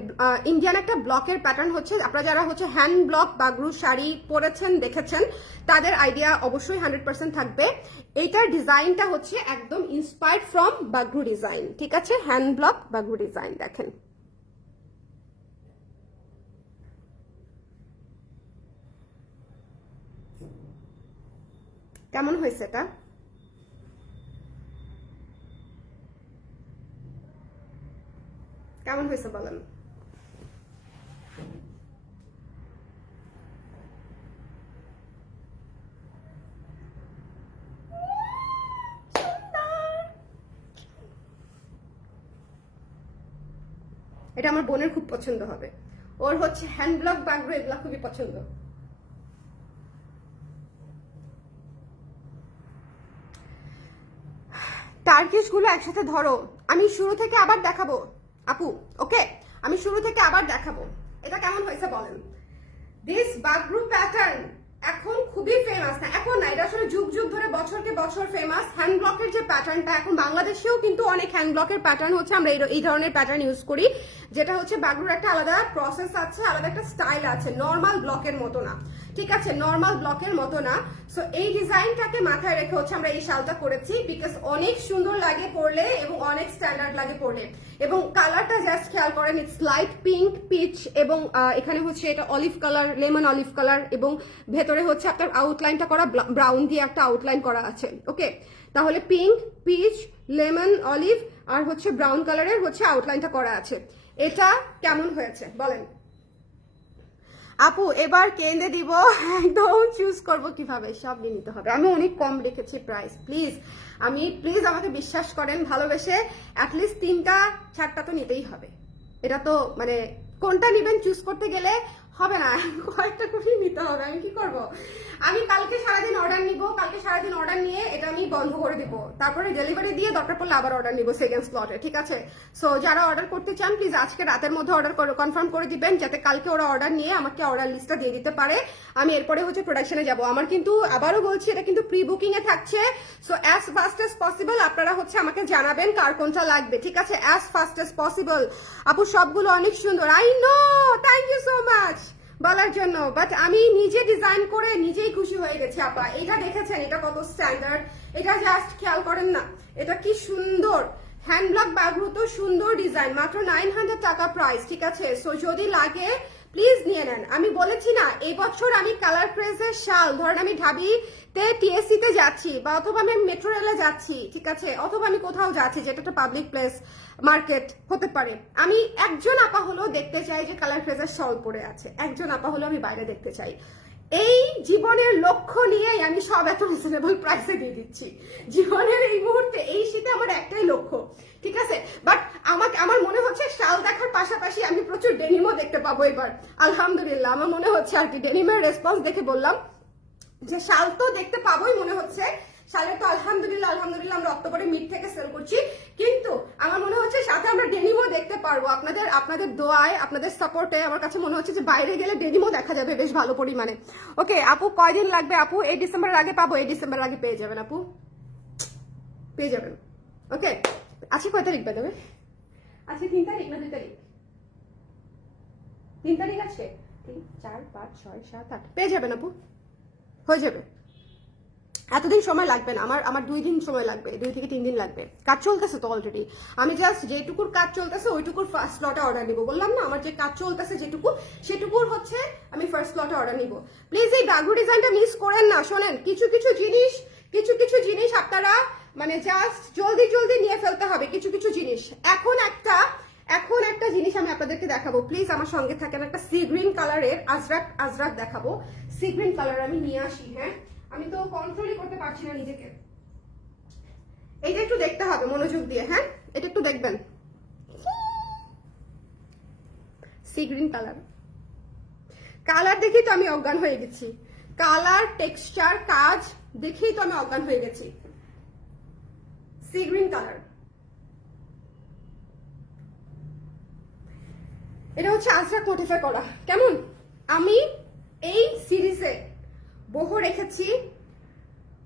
ইন্ডিয়ান একটা ব্লকের প্যাটার্ন হচ্ছে। আপনারা যারা হচ্ছে হ্যান্ড ব্লক বাগরু শাড়ি পরেছেন দেখেছেন তাদের আইডিয়া অবশ্যই 100% থাকবে। এইটার ডিজাইনটা হচ্ছে একদম ইন্সপায়ার্ড ফ্রম বাগরু ডিজাইন, ঠিক আছে, হ্যান্ড ব্লক বাগরু ডিজাইন। দেখেন কেমন হয়েছে এটা? কেমন হয়েছে বলেন? এটা আমার বোনের খুব পছন্দ হবে, ওর হচ্ছে হ্যান্ড ব্লক বাগরু এগুলা খুবই পছন্দ। টার্কিশ গুলো একসাথে ধরো, আমি শুরু থেকে আবার দেখাবো আপু। ওকে, আমি শুরু থেকে আবার দেখাবো। এটা কেমন হয়েছে বলেন? দিস বাগরু প্যাটার্ন এখন খুবই ফেমাস, না এখন না, এটা আসলে যুগ যুগ ধরে বছরকে বছর ফেমাস। হ্যান্ড ব্লকের যে প্যাটার্নটা, এখন বাংলাদেশেও কিন্তু অনেক হ্যান্ড ব্লকের প্যাটার্ন হচ্ছে, আমরা এই ধরনের প্যাটার্ন ইউজ করি, যেটা হচ্ছে বাগরুর একটা আলাদা প্রসেস আছে, আলাদা একটা স্টাইল আছে, নর্মাল ব্লকের মতো না, ঠিক আছে, নর্মাল ব্লকের মতো না। সো এই ডিজাইনটাকে মাথায় রেখে হচ্ছে আমরা এই শালটা করেছি, বিকজ অনেক সুন্দর লাগে পরলে এবং অনেক স্ট্যান্ডার্ড লাগে পরলে। এবং কালারটা জাস্ট খেয়াল করেন, ইটস লাইট পিঙ্ক পিচ, এবং এখানে হচ্ছে এটা olive colour, lemon olive colour, এবং ভেতরে হচ্ছে আপনার আউটলাইনটা করা ব্রাউন দিয়ে একটা আউটলাইন করা আছে। ওকে, তাহলে পিঙ্ক, পিচ, লেমন, অলিভ আর হচ্ছে ব্রাউন কালারের হচ্ছে আউটলাইনটা করা আছে। এটা কেমন হয়েছে বলেন আপু? এবার কেন্দ্রে দিব, একদম চুজ করব কিভাবে, সব নিয়ে নিতে হবে। আমি অনেক কম রেখেছি প্রাইস, প্লিজ আমাকে বিশ্বাস করেন, ভালোবেসে অ্যাটলিস্ট 3টা 4টা তো নিতেই হবে। এটা তো মানে কোনটা নিবেন চুজ করতে গেলে হবে না, কয়েকটা করে নিতে হবে। আমি কি করব? আমি কালকে সারাদিন অর্ডার নিব, কালকে সারাদিন অর্ডার নিয়ে এটা আমি বন্ধ করে দিব, তারপরে ডেলিভারি দিয়ে দরকার পড়লে আবার অর্ডার নিব সেকেন্ড স্লটে, ঠিক আছে? সো যারা অর্ডার করতে চান প্লিজ আজকে রাতের মধ্যে অর্ডার কনফার্ম করে দিবেন, যাতে কালকে ওরা অর্ডার নিয়ে আমাকে অর্ডার লিস্টটা দিয়ে দিতে পারে। আমি এরপরে হচ্ছে প্রোডাকশনে যাব। আমার কিন্তু আবারও বলছি, এটা কিন্তু প্রি বুকিং এ থাকছে। So as fast as possible আপনারা হচ্ছে আমাকে জানাবেন কার কোনটা লাগবে, ঠিক আছে? As fast as possible. আপু সবগুলো অনেক সুন্দর, I know, thank you so much বলার জন্য, বাট আমি নিজে ডিজাইন করে নিজেই খুশি হয়ে গেছি। আপা এটা দেখেছেন, এটা কত স্ট্যান্ডার্ড, এটা জাস্ট খেয়াল করেন না, এটা কি সুন্দর। হ্যান্ড ব্লক বাগরু তো সুন্দর ডিজাইন, মাত্র 900 টাকা প্রাইস, ঠিক আছে? সো যদি লাগে প্লিজ নিয়ে নেন। আমি বলেছি না, এই বছর আমি কালার ক্রেজের শাল, ধরেন আমি ঢাবিতে টিএসসি তে যাচ্ছি, বা অথবা আমি মেট্রো রেলে যাচ্ছি, ঠিক আছে, অথবা আমি কোথাও যাচ্ছি যেটা একটা পাবলিক প্লেস, মার্কেট হতে পারে, আমি একজন আপা হলেও দেখতে চাই যে কালার ক্রেজের শল পরে আছে, একজন আপা হলেও আমি বাইরে দেখতে চাই। এই জীবনের লক্ষ্য নিয়েই আমি সব এত রিজনেবল প্রাইসে দিয়ে দিচ্ছি। জীবনের এই মুহূর্তে এই শীতে আমার একটাই লক্ষ্য, ঠিক আছে? বাট আমার মনে হচ্ছে শাল দেখার পাশাপাশি আমি প্রচুর ডেনিমও দেখতে পাবো এবার, আলহামদুলিল্লাহ। আমার মনে হচ্ছে আর কি, ডেনিমের রেসপন্স দেখে বললাম যে শাল তো দেখতে পাবোই মনে হচ্ছে। শালের তো আলহামদুলিল্লাহ আমরা অক্টোবরে মিড থেকে সেল করছি, কিন্তু আমার মনে হচ্ছে সাথে আমরা ডেনিমও দেখতে পারবো। আপনাদের দোয়ায়, আপনাদের সাপোর্টে আমার কাছে মনে হচ্ছে যে বাইরে গেলে ডেনিমও দেখা যাবে বেশ ভালো পরিমাণে। ওকে আপু, কয়দিন লাগবে আপু? এই ডিসেম্বরের আগে পাবো, এই ডিসেম্বরের আগে পেয়ে যাবেন আপু, পেয়ে যাবেন। ওকে, আজকে কয় তারিখ দেবে? আজকে 3 তারিখ না 2 তারিখ? 3 তারিখ আছে, 3, 4, 5, 6, 7, 8 পেয়ে যাবেন আপু, হয়ে যাবে। এতদিন সময় লাগবে না, আমার 2 দিন সময় লাগবে, 2 থেকে 3 দিন লাগবে। কাজ চলতেছে তো অলরেডি, আমি জাস্ট যেটুকুর কাজ চলতেছে ওইটুকুর ফার্স্ট লটে অর্ডার নিব। বললাম না, আমার যে কাজ চলতেছে যেটুকু, সেটুকুর হচ্ছে আমি ফার্স্ট লটে অর্ডার নিব। প্লিজ এই বাগরু ডিজাইনটা মিস করেন না। শোনেন, কিছু কিছু জিনিস আপনারা মানে জাস্ট জলদি নিয়ে ফেলতে হবে। কিছু জিনিস এখন একটা জিনিস আমি আপনাদেরকে দেখাবো, প্লিজ আমার সঙ্গে থাকেন। একটা সি গ্রিন কালারের আজরাক দেখাবো, সি গ্রিন কালার আমি নিয়ে আসি। হ্যাঁ, আমি তো কন্ট্রোলই করতে পারছি না নিজেকে। এইটা একটু দেখতে হবে মনোযোগ দিয়ে, হ্যাঁ এটা একটু দেখবেন। সি গ্রিন কালার দেখেই তো আমি অজ্ঞান হয়ে গেছি, কালার টেক্সচার কাজ দেখেই তো আমি অজ্ঞান হয়ে গেছি। সি গ্রিন কালার, এটা হচ্ছে আজরাক মোটিফে করা। কেমন? আমি এই সিরিজে বহু রেখেছি,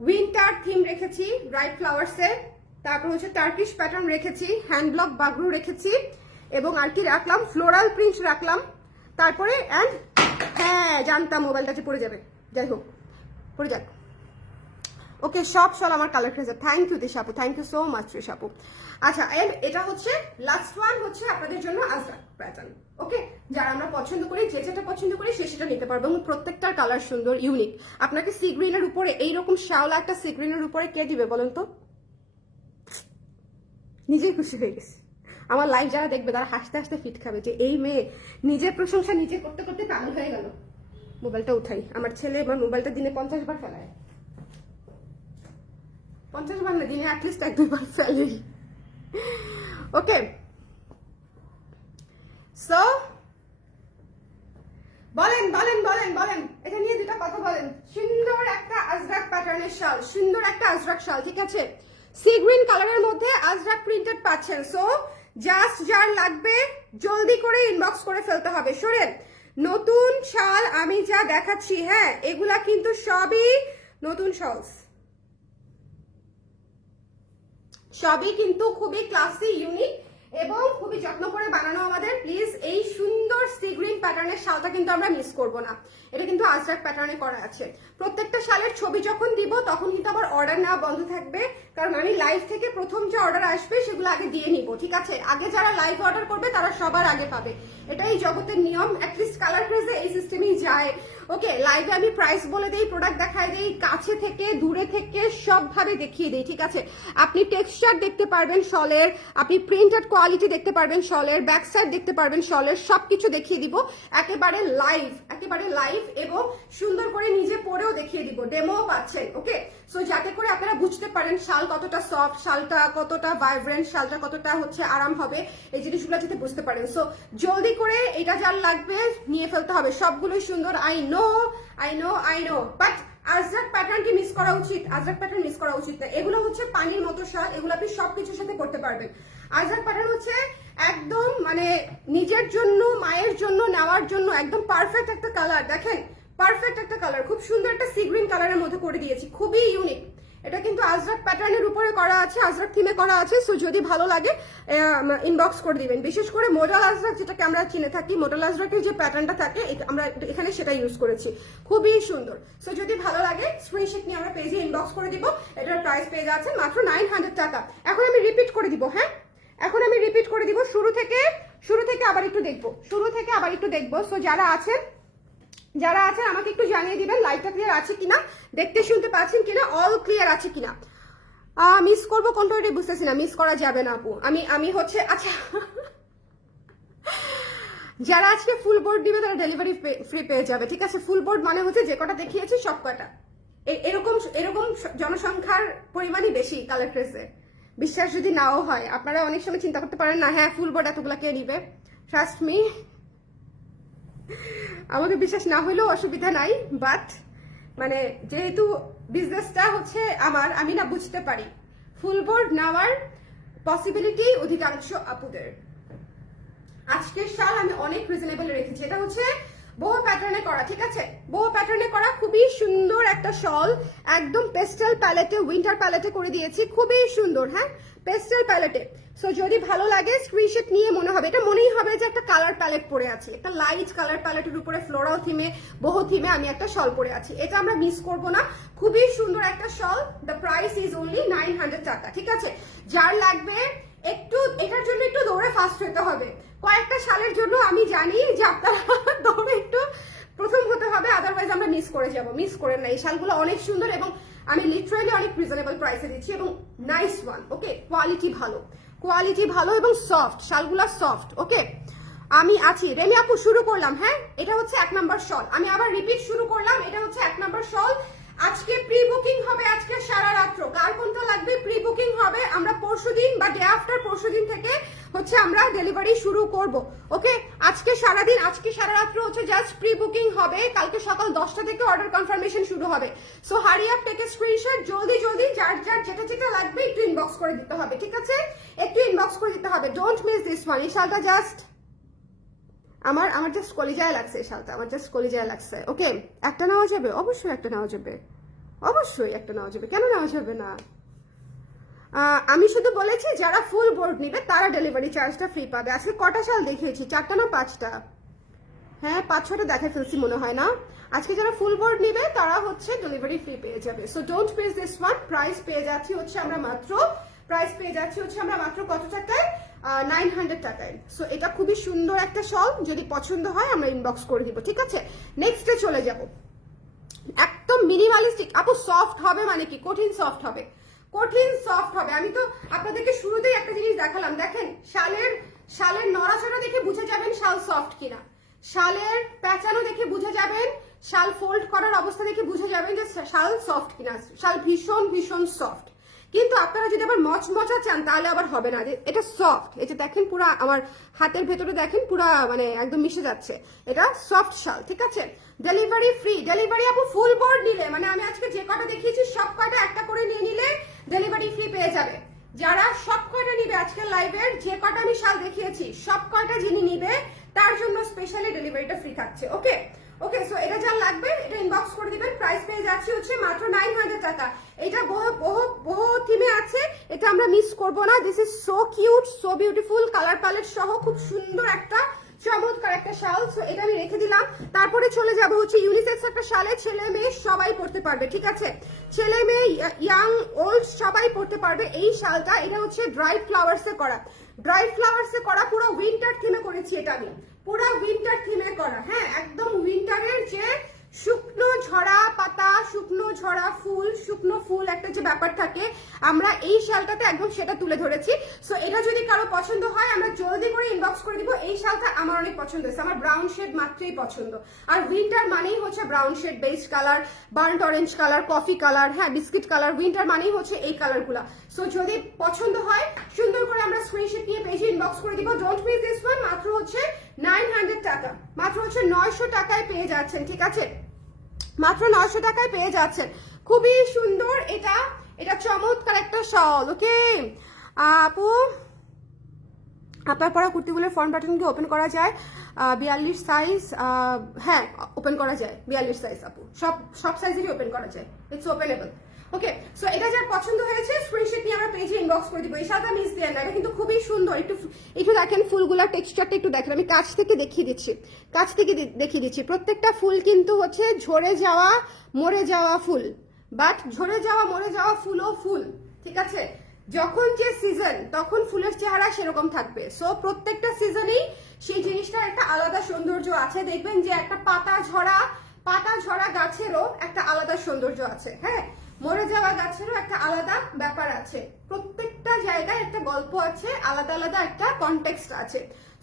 উইন্টার থিম রেখেছি ব্রাইট ফ্লাওয়ার্সে, তারপর হচ্ছে টার্কিশ প্যাটার্ন রেখেছি, হ্যান্ড ব্লক বাগরু রেখেছি, এবং আর কি রাখলাম, ফ্লোরাল প্রিন্ট রাখলাম। তারপরে অ্যান্ড হ্যাঁ, জানতাম মোবাইলটা যে পড়ে যাবে, যাই হোক পড়ে যাক। ওকে, সব আমার কালার ক্রেজে। থ্যাংক ইউ দিশাপু, থ্যাংক ইউ সো মাচ রিশাপু। আচ্ছা, এটা হচ্ছে লাস্ট ওয়ান, হচ্ছে আপনাদের জন্য আজরাক প্যাটার্ন। ওকে, যারা আমরা পছন্দ করি, যেটা পছন্দ করি সেটা নিতে পারবো, এবং প্রত্যেকটার কালার সুন্দর, ইউনিক। আপনাকে সি গ্রিনের উপরে এইরকম শ্যাওলা একটা সি গ্রিনের উপরে কে দিবে বলেন তো? নিজেই খুশি হয়ে গেছি। আমার লাইভ যারা দেখবে তারা হাসতে হাসতে ফিট খাবে যে এই মেয়ে নিজের প্রশংসা নিজে করতে করতে পাগল হয়ে গেল। মোবাইলটা উঠাই, আমার ছেলে আমার মোবাইলটা দিনে 50 বার ফেলায়। 50 বার না, দিনে অ্যাটলিস্ট 1-2 বার ফেলেই। ওকে, সো বলেন এটা নিয়ে দুটা কথা বলেন। সুন্দর একটা আজরাক প্যাটার্নের শাল, সুন্দর একটা আজরাক শাল, ঠিক আছে? সি গ্রিন কালারের মধ্যে আজরাক প্রিন্টেড পাচ্ছেন। সো জাস্ট যার লাগবে জলদি করে ইনবক্স করে ফেলতে হবে। শোনেন, নতুন শাল আমি যা দেখাচ্ছি, হ্যাঁ এগুলা কিন্তু সবই নতুন শলস, সবই কিন্তু খুবই ক্লাসি, ইউনিক এবং খুবই যত্ন করে বানানো আমাদের। প্লিজ এই সুন্দর সি গ্রিন প্যাটার্নের শালটা কিন্তু আমরা মিস করব না। এটা কিন্তু আজরাক প্যাটার্নে করা আছে। প্রত্যেকটা শালের ছবি যখন দিব তখন কিন্তু আবার অর্ডার নেওয়া বন্ধ থাকবে, কারণ আমি লাইভ থেকে প্রথম যে অর্ডার আসবে সেগুলো আগে দিয়ে নিব, ঠিক আছে? আগে যারা লাইভ অর্ডার করবে তারা সবার আগে পাবে, এটাই জগতের নিয়ম। অ্যাটলিস্ট কালার ক্রেজে এই সিস্টেমেই যায়। ওকে, লাইভে আমি প্রাইস বলে দেই, প্রোডাক্ট দেখাই দেই, কাছে থেকে দূরে থেকে সবভাবে দেখিয়ে দেই, ঠিক আছে? আপনি টেক্সচার দেখতে পারবেন শলের, আপনি প্রিন্টেড কোয়ালিটি দেখতে পারবেন শলের, ব্যাক সাইড দেখতে পারবেন শলের, সবকিছু দেখিয়ে দিব একেবারে লাইভ, একেবারে লাইভ, এবং সুন্দর করে নিজে পরেও দেখিয়ে দিব, ডেমোও পাচ্ছেন। ওকে, সো যাতে করে আপনারা বুঝতে পারেন শাল কতটা সফট, শালটা কতটা ভাইব্রেন্ট, শালটা কতটা হচ্ছে আরাম হবে, এই জিনিসগুলো যাতে বুঝতে পারেন। সো জলদি করে এটা যার লাগবে নিয়ে ফেলতে হবে, সবগুলোই সুন্দর। I no, but Ajrak pattern কি মিস করা উচিত? আজরাক প্যাটার্ন মিস করা উচিত না। এগুলো হচ্ছে পানির মতো শাল, এগুলো আপনি সবকিছুর সাথে করতে পারবেন। আজরাক প্যাটার্ন হচ্ছে একদম মানে নিজের জন্য, মায়ের জন্য, নেওয়ার জন্য একদম পারফেক্ট একটা কালার। দেখেন পারফেক্ট একটা কালার, খুব সুন্দর একটা সি গ্রিন কালারের মধ্যে করে দিয়েছি, খুবই ইউনিক। এটা কিন্তু আজরাক প্যাটার্নের উপরে করা আছে, আজরাক থিমে করা আছে। সো যদি ভালো লাগে ইনবক্স করে দিবেন। বিশেষ করে মডেল আজরাক যেটাকে আমরা চিনে থাকি, মডেল আজরাকের যে প্যাটার্নটা থাকে আমরা এখানে সেটা ইউজ করেছি, খুবই সুন্দর। সো যদি ভালো লাগে স্ক্রিনশট নিয়ে আমরা পেজে ইনবক্স করে দিব। এটার প্রাইস পেয়ে যাচ্ছে মাত্র 900 টাকা। এখন আমি রিপিট করে দিব, হ্যাঁ এখন আমি রিপিট করে দিব, শুরু থেকে আবার একটু দেখবো, সো যারা আছেন আমাকে একটু জানিয়ে দিবেন লাইভটা ক্লিয়ার আছে কিনা, দেখতে শুনতে পাচ্ছেন কিনা, অল ক্লিয়ার আছে কিনা। মিস করবো কোনটা এটা বুঝতেছি না, মিস করা যাবে না আপু। আমি হচ্ছে আচ্ছা যারা আজকে ফুল বোর্ড দিবে তারা ডেলিভারি ফ্রি পেয়ে যাবে, ঠিক আছে? ফুল বোর্ড মানে হচ্ছে যে কটা দেখিয়েছি সব কটা, এরকম জনসংখ্যার পরিমাণই বেশি কালার ক্রেজে। বিশ্বাস যদি নাও হয়, আপনারা অনেক সময় চিন্তা করতে পারেন না, হ্যাঁ ফুল বোর্ড এতগুলা কে নিবে। ট্রাস্ট মি, আমাকে বিশ্বাস না হইলেও অসুবিধা নাই, বাট মানে যেহেতু বিজনেসটা হচ্ছে আমার, আমি না বুঝতে পারি ফুল বোর্ড নেওয়ার পসিবিলিটি অধিকাংশ আপুদের। আজকের শাল আমি অনেক রিজনেবল রেখেছি। এটা হচ্ছে বহু প্যাটার্নে করা, ঠিক আছে? বহু প্যাটার্নে করা, খুবই সুন্দর একটা শল, একদম পেস্টেল প্যালেটে, উইন্টার প্যালেটে করে দিয়েছি, খুবই সুন্দর, হ্যাঁ পেস্টেল প্যালেটে। সো যদি ভালো লাগে স্ক্রিনশট নিয়ে মনে হবে, এটা মনেই হবে যে একটা কালার প্যালেট পরে আছে, একটা লাইট কালার প্যালেটের উপরে ফ্লোরাল থিমে, বহু থিমে আমি একটা শল পরে আছি। এটা আমরা মিস করব না, খুবই সুন্দর একটা শল। দ্য প্রাইস ইজ অনলি 900 টাকা, ঠিক আছে? যার লাগবে একটু এটার জন্য একটু দৌড়ে ফাস্ট হতে হবে, কয়েকটা শালের জন্য আমি জানি যে আপনারা দৌড়ে একটু প্রথম হতে হবে, আদারওয়াইজ আমরা মিস করে যাব। মিস করেন না, এই শালগুলো অনেক সুন্দর এবং আমি লিটারালি অনেক রিজনেবল প্রাইসে দিচ্ছি এবং নাইস ওয়ান। ওকে, কোয়ালিটি ভালো এবং সফট, শালগুলা সফট। ওকে, আমি আছি। রেমি আপু শুরু করলাম, হ্যাঁ এটা হচ্ছে 1 নাম্বার শল। আমি আবার রিপিট শুরু করলাম, এটা হচ্ছে 1 নাম্বার শল। আজকে প্রি বুকিং হবে, আজকে সারা রাত্র। কার কোনটা লাগবে প্রি বুকিং হবে, আমরা পরশুদিন বা ডে আফটার পরশুদিন থেকে হচ্ছে আমরা ডেলিভারি শুরু করব। ওকে, আজকে সারাদিন, আজকে সারা রাত্র হচ্ছে জাস্ট প্রি বুকিং হবে, কালকে সকাল 10টা থেকে অর্ডার কনফার্মেশন শুরু হবে। So hurry up, take a screenshot, জলদি যার যেটা লাগবে একটু ইনবক্স করে দিতে হবে, ঠিক আছে? একটু ইনবক্স করে দিতে হবে, ডোন্ট মিস দিস ওয়ান। এই শালটা জাস্ট আমার জাস্ট কলিজায় লাগছে, এই শালটা আমার জাস্ট কলিজায় লাগছে। ওকে, একটা নেওয়া যাবে, অবশ্যই একটা নেওয়া যাবে, কেন নেওয়া যাবে না? আমি শুধু বলেছি যারা ফুল বোর্ড নিবে তারা ডেলিভারি চার্জটা ফ্রি পাবে। আজকে কটা শাল দেখিয়েছি, 4টা না 5টা? হ্যাঁ 5-6টা দেখে ফেলছি মনে হয় না। আজকে যারা ফুল বোর্ড নিবে তারা হচ্ছে ডেলিভারি ফ্রি পেয়ে যাবে। So don't miss this one. Price পেয়ে যাচ্ছি হচ্ছে আমরা মাত্র কত টাকায়? 900 টাকায়। সো এটা খুবই সুন্দর একটা শল, যদি পছন্দ হয় আমরা ইনবক্স করে দিব, ঠিক আছে? নেক্সটে চলে যাব। একদম মিনিমালিস্টিক আপু, সফট হবে মানে কি? কঠিন সফট হবে। আমি তো আপনাদেরকে শুরুতেই একটা জিনিস দেখালাম, দেখেন শালের নড়াচড়া দেখে বুঝে যাবেন শাল সফট কিনা, শালের প্যাঁচানো দেখে বুঝে যাবেন, শাল ফোল্ড করার অবস্থা দেখে বুঝে যাবেন যে শাল সফট কিনা। শাল ভীষণ সফট। কিন্তু আপনারা যদি আবার মচমচা চান তাহলে আবার হবে না, যে এটা সফট। এই যে দেখেন পুরো আমার হাতের ভেতরে দেখেন পুরো মানে একদম মিশে যাচ্ছে, এটা সফট শাল, ঠিক আছে? Delivery free. ডেলিভারি আপু ফুল বোর্ড নিলে, মানে আমি আজকে যে কটা দেখিয়েছি সব কয়টা একটা করে নিয়ে নিলে ডেলিভারি ফ্রি পেয়ে যাবে। যারা সব কয়টা নিবে আজকের লাইভের যে কটা আমি শাল দেখিয়েছি সব কয়টা যিনি নিবে তার জন্য স্পেশালি ডেলিভারিটা ফ্রি থাকছে। ওকে ওকে, সো এটা যা লাগবে এটা ইনবক্স করে দিবেন। প্রাইস পেয়ে যাচ্ছি হচ্ছে মাত্র 900 টাকা। এটা বহু থিমে আছে, এটা আমরা মিস করব না। This is so cute, so beautiful, colour palette সহ খুব সুন্দর একটা চমৎকার একটা শাল। সো এটা আমি রেখে দিলাম। তারপরে চলে যাব হচ্ছে ইউনিসেক্স একটা শালে, ছেলে মেয়ে সবাই পড়তে পারবে, ঠিক আছে? ছেলে মেয়ে, ইয়াং ওল্ড সবাই পড়তে পারবে এই শালটা। এটা হচ্ছে ড্রাইড ফ্লাওয়ার্সে করা, ড্রাইড ফ্লাওয়ার্সে করা, পুরো উইন্টার থিমে করেছি এটা আমি, পুরো উইন্টার থিমে করা। হ্যাঁ, একদম উইন্টারের যে শুকনো ঝরা পাতা, শুকনো ঝরা ফুল, শুকনো ফুল একটা যে ব্যাপার থাকে, আমরা এই শালটাতে একদম সেটা তুলে ধরেছি। সো এটা যদি কারো পছন্দ হয় আমরা জলদি করে ইনবক্স করে দিব। এই শালটা আমার অনেক পছন্দ হয়েছে, আমার ব্রাউন শেড মাত্রই পছন্দ। আর উইন্টার মানেই হচ্ছে brown shade, base colour, burnt orange colour, coffee colour, হ্যাঁ বিস্কিট কালার, উইন্টার মানেই হচ্ছে এই কালারগুলো। সো যদি পছন্দ হয় সুন্দর করে আমরা স্ক্রিনশট নিয়ে পেজে ইনবক্স করে দিব। Don't miss this one. মাত্র হচ্ছে 900 টাকা, মাত্র হচ্ছে 900 টাকায় পেয়ে যাচ্ছেন, ঠিক আছে? মাত্র 900 টাকায় পেয়ে যাচ্ছেন। খুবই সুন্দর এটা, এটা চমৎকার একটা শল। ওকে আপু, আপনার পরা কুর্তিগুলোর ফ্রন্ট বাটনকে ওপেন করা যায় 42 সাইজ? হ্যাঁ ওপেন করা যায় 42 সাইজ আপু, সব সাইজেরই ওপেন করা যায়, ইটস ওপেনেবল। ওকে, সো এটা যার পছন্দ হয়েছে স্ক্রিনশট নিয়ে আমরা পেজে ইনবক্স করে দিব। এই শালটা মিস দেন না, এটা কিন্তু খুবই সুন্দর। একটু দেখেন ফুলগুলার টেক্সচারটা একটু দেখেন, আমি কাছ থেকে দেখিয়ে দিচ্ছি। প্রত্যেকটা ফুল কিন্তু হচ্ছে ঝরে যাওয়া মরে যাওয়া ফুল, বাট ঝরে যাওয়া মরে যাওয়া ফুলও ফুল, ঠিক আছে? যখন যে সিজন তখন ফুলের চেহারা সেরকম থাকবে। সো প্রত্যেকটা সিজনেই সেই জিনিসটার একটা আলাদা সৌন্দর্য আছে। দেখবেন যে একটা পাতা ঝরা গাছেরও একটা আলাদা সৌন্দর্য আছে, হ্যাঁ মরে যাওয়া গাছেরও একটা আলাদা ব্যাপার আছে। প্রত্যেকটা জায়গায় একটা গল্প আছে, আলাদা আলাদা একটা কনটেক্সট আছে।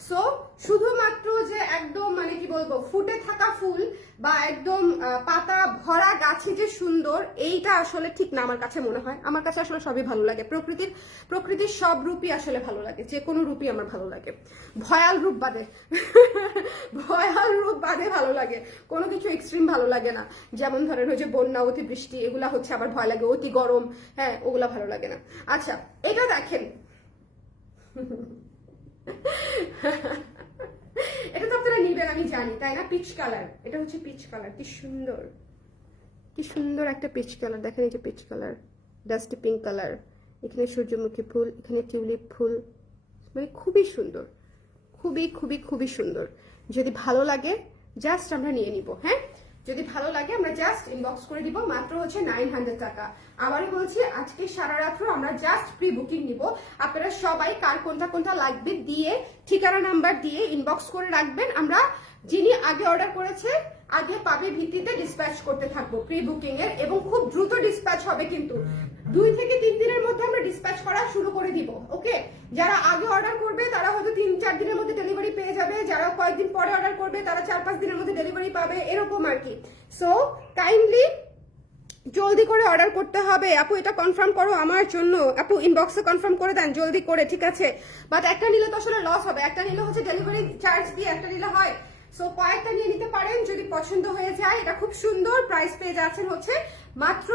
সো শুধুমাত্র যে একদম মানে কি বলবো ফুটে থাকা ফুল বা একদম পাতা ভরা গাছে যে সুন্দর, এইটা আসলে ঠিক না আমার কাছে মনে হয়। আমার কাছে আসলে সবই ভালো লাগে, প্রকৃতির সব রূপই আসলে ভালো লাগে, যে কোনো রূপই আমার ভালো লাগে, ভয়াল রূপ বাদে ভয়াল রূপ বাদে ভালো লাগে, কোনো কিছু এক্সট্রিম ভালো লাগে না। যেমন ধরেন ওই যে বন্যা, অতি বৃষ্টি, এগুলা হচ্ছে আবার ভয় লাগে, অতি গরম, হ্যাঁ ওগুলা ভালো লাগে না। আচ্ছা এটা দেখেন এটা তো আপনারা নিবেন আমি জানি, তাই না? পিচ কালার, এটা হচ্ছে পিচ কালার, কি সুন্দর একটা পিচ কালার। দেখেন এই যে peach colour, dusty pink colour, এখানে সূর্যমুখী ফুল, এখানে টিউলিপ ফুল, মানে খুবই সুন্দর, খুবই সুন্দর। যদি ভালো লাগে জাস্ট আমরা নিয়ে নিব, হ্যাঁ যদি ভালো লাগে আমরা জাস্ট ইনবক্স করে দিব। মাত্র হচ্ছে 900 টাকা। আবারও বলছি আজকে সারা রাত্র আমরা জাস্ট প্রি বুকিং নিব। আপনারা সবাই কার কোনটা লাগবে দিয়ে ঠিকানা নাম্বার দিয়ে ইনবক্স করে রাখবেন। আমরা যিনি আগে অর্ডার করেছে আগে পাবে ভিত্তিতে ডিসপ্যাচ করতে থাকবো প্রি বুকিং এর, এবং খুব দ্রুত ডিসপ্যাচ হবে, কিন্তু 2 থেকে 3 দিনের মধ্যে আমরা ডিসপ্যাচ করা শুরু করে দিব। ওকে, যারা আগে অর্ডার করবে তারা হয়তো 3-4 দিনের মধ্যে ডেলিভারি পেয়ে যাবে, যারা কয়েকদিন পরে অর্ডার করবে তারা 4-5 দিনের মধ্যে ডেলিভারি পাবে, এরকম আর কি। সো কাইন্ডলি জলদি করে অর্ডার করতে হবে। আপু এটা কনফার্ম করো আমার জন্য, আপু ইনবক্সে কনফার্ম করে দেন জলদি করে, ঠিক আছে? বাট একটা নিলে তো আসলে লস হবে, একটা নিলে হচ্ছে ডেলিভারি চার্জ দিয়ে একটা নিলে হয়। সো কয়েকটা নিয়ে নিতে পারেন যদি পছন্দ হয়ে যায়। এটা খুব সুন্দর, প্রাইস পেয়ে যাচ্ছেন হচ্ছে মাত্র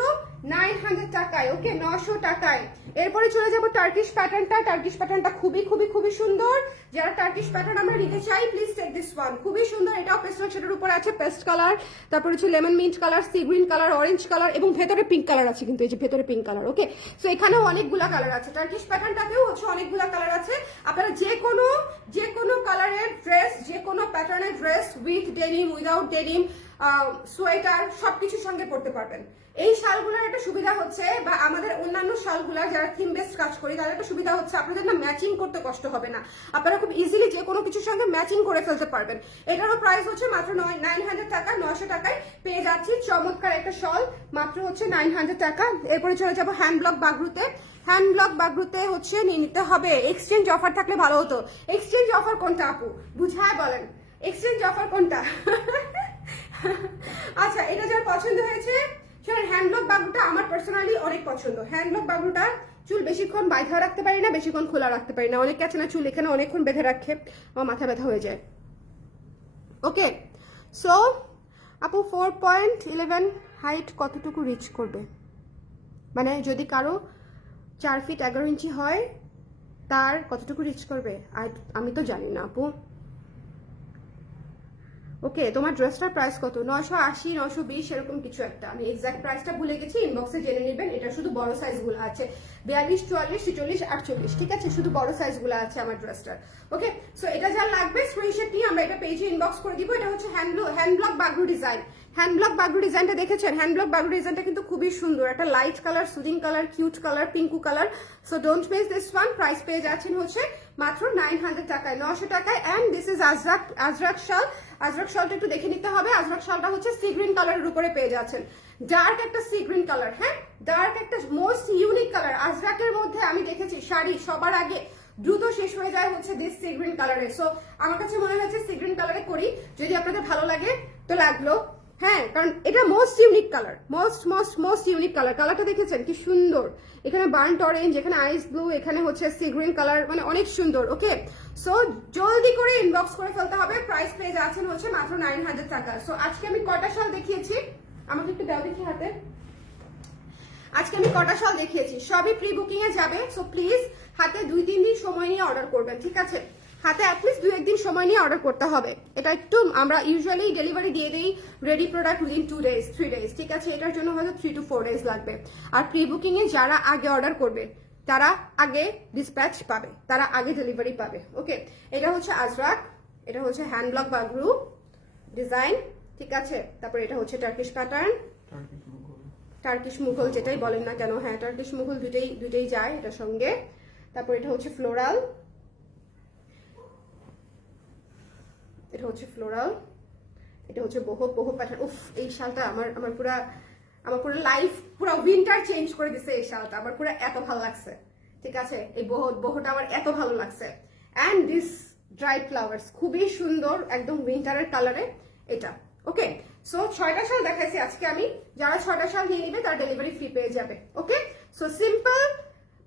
900 টাকায়। ওকে, 900 টাকায়। এরপরে চলে যাবো টার্কিশ প্যাটার্নটা। টার্কিশ প্যাটার্নটা খুবই সুন্দর। যারা টার্কিশ প্যাটার্ন আমরা নিতে চাই প্লিজ টেক দিস ওয়ান, খুবই সুন্দর। এটাও পেস্টেল শেডের উপর আছে, পেস্ট কালার, তারপরে হচ্ছে lemon mint colour, sea green colour, orange colour এবং ভেতরে পিঙ্ক কালার আছে, কিন্তু এই যে ভেতরে পিঙ্ক কালার। ওকে, সো এখানেও অনেকগুলা কালার আছে, টার্কিশ প্যাটার্নটাতেও হচ্ছে অনেকগুলা কালার আছে। আপনারা যে কোনো কালারের ড্রেস, যে কোনো প্যাটার্নের dress with denim, without denim, sweater সবকিছুর সঙ্গে পড়তে পারবেন। এই শালগুলোর একটা সুবিধা হচ্ছে, বা আমাদের অন্যান্য শালগুলা যারা থিম বেস্ট কাজ করি তাদের একটা সুবিধা হচ্ছে আপনাদের না ম্যাচিং করতে কষ্ট হবে না, আপনারা খুব ইজিলি যে কোনো কিছুর সঙ্গে ম্যাচিং করে ফেলতে পারবেন। এটারও প্রাইস হচ্ছে মাত্র 900 টাকা। 900 টাকায় পেয়ে যাচ্ছি চমৎকার একটা শল, মাত্র হচ্ছে 900 টাকা। এরপরে চলে যাবো হ্যান্ড ব্লক বাগরুতে। হ্যান্ড ব্লক বাগরুতে হচ্ছে নিয়ে নিতে হবে। এক্সচেঞ্জ অফার থাকলে ভালো হতো। এক্সচেঞ্জ অফার কোনটা আপু বুঝায় বলেন, এক্সচেঞ্জ অফার কোনটা? আচ্ছা এটা যার পছন্দ হয়েছে সেটা হ্যান্ডলক বাগরুটা আমার পার্সোনালি অনেক পছন্দ। হ্যান্ডলক বাগরুটা চুল বেশিক্ষণ বাঁধা রাখতে পারি না, বেশিক্ষণ খোলা রাখতে পারি না, অনেকে আছে না চুল এখানে অনেকক্ষণ বেঁধে রাখে, আমার মাথা ব্যথা হয়ে যায়। ওকে, সো আপু 4.11 হাইট কতটুকু রিচ করবে? মানে যদি কারো 4 ফিট 11 ইঞ্চি হয় তার কতটুকু রিচ করবে? আর আমি তো জানি না আপু, ওকে, তোমার ড্রেসটার প্রাইস কত? 980, 920 এরকম কিছু একটা, আমি এক্সাক্ট প্রাইসটা ভুলে গেছি, ইনবক্সে জেনে নেবেন। এটা শুধু বড় সাইজগুলো আছে, 42, 44, 46, 48, ঠিক আছে, শুধু বড় সাইজগুলো আছে আমার ড্রেসটার। ওকে, সো এটা যা লাগবে স্ক্রিনশট নিয়ে আমরা এটা পেজে ইনবক্স করে দিব। এটা হচ্ছে hand block Bagru design. Hand block Bagru ডিজাইনটা দেখেছেন? হ্যান্ড ব্লক বাগরু ডিজাইনটা কিন্তু খুবই সুন্দর, একটা light colour, soothing colour, cute colour, Pinku colour. So don't miss this one. Price পেয়ে যাচ্ছেন হচ্ছে মাত্র 900 টাকায়, 900 টাকায়। অ্যান্ড দিস ইজ আজরাক শাল। আজরাক শালটা একটু দেখে নিতে হবে। আজরাক শালটা হচ্ছে সি গ্রিন কালারের উপরে পেয়ে যাচ্ছেন, ডার্ক একটা সি গ্রিন কালার। হ্যাঁ, ডার্ক একটা মোস্ট ইউনিক কালার। আজরাকের মধ্যে আমি দেখেছি শাড়ি সবার আগে দ্রুত শেষ হয়ে যায় হচ্ছে দিস সি গ্রিন কালারে। সো আমার কাছে মনে হয়েছে সি গ্রিন কালারে করি, যদি আপনাদের ভালো লাগে তো লাগলো। হ্যাঁ, কারণ এটা most unique colour, most unique colour. কালারটা দেখেছেন কি সুন্দর? এখানে বার্ন্ট অরেঞ্জ, এখানে আইস ব্লু, এখানে হচ্ছে সি গ্রিন কালার, মানে অনেক সুন্দর। ওকে, সো জলদি করে ইনবক্স করে ফেলতে হবে। প্রাইস পেয়ে যাচ্ছেন হচ্ছে মাত্র 900 টাকা। সো আজকে আমি কটা শাল দেখিয়েছি, আমাকে একটু দাও দেখি হাতে। আজকে আমি কটা শাল দেখিয়েছি, সবই প্রি বুকিং এ যাবে। সো প্লিজ হাতে 2-3 দিন সময় নিয়ে অর্ডার করবেন, ঠিক আছে? হাতে অ্যাটলিস্ট 2-1 দিন সময় নিয়ে অর্ডার করতে হবে। এটা একটু আমরা ইউজুয়ালি ডেলিভারি দিয়ে দিই ready product within 2 days 3 days, ঠিক আছে? এটার জন্য হয়তো 3 to 4 days লাগবে। আর প্রি বুকিং এ যারা আগে অর্ডার করবে তারা আগে ডিসপ্যাচ পাবে, তারা আগে ডেলিভারি পাবে। ওকে, এটা হচ্ছে আজরাক, এটা হচ্ছে হ্যান্ড ব্লক বাগরু ডিজাইন, ঠিক আছে? তারপর এটা হচ্ছে টার্কিশ প্যাটার্ন, টার্কিশ মুঘল যেটাই বলেন না কেন। হ্যাঁ, টার্কিশ মুঘল দুইটাই যায় এটার সঙ্গে। তারপর এটা হচ্ছে ফ্লোরাল, এটা হচ্ছে ফ্লোরাল, এটা হচ্ছে বহু প্যাটার্ন। উফ, এই শালটা আমার পুরো লাইফ, পুরো উইন্টার চেঞ্জ করে দিছে এই শালটা। আমার পুরো এত ভালো লাগছে, ঠিক আছে? এই বহুটা আমার এত ভালো লাগছে। অ্যান্ড দিস ড্রাই ফ্লাওয়ার্স খুবই সুন্দর, একদম উইন্টারের কালারে এটা। ওকে, সো 6টা শাল দেখাইছি আজকে আমি। যারা 6টা শাল নিয়ে নিবে তারা ডেলিভারি ফ্রি পেয়ে যাবে। ওকে, সো সিম্পল,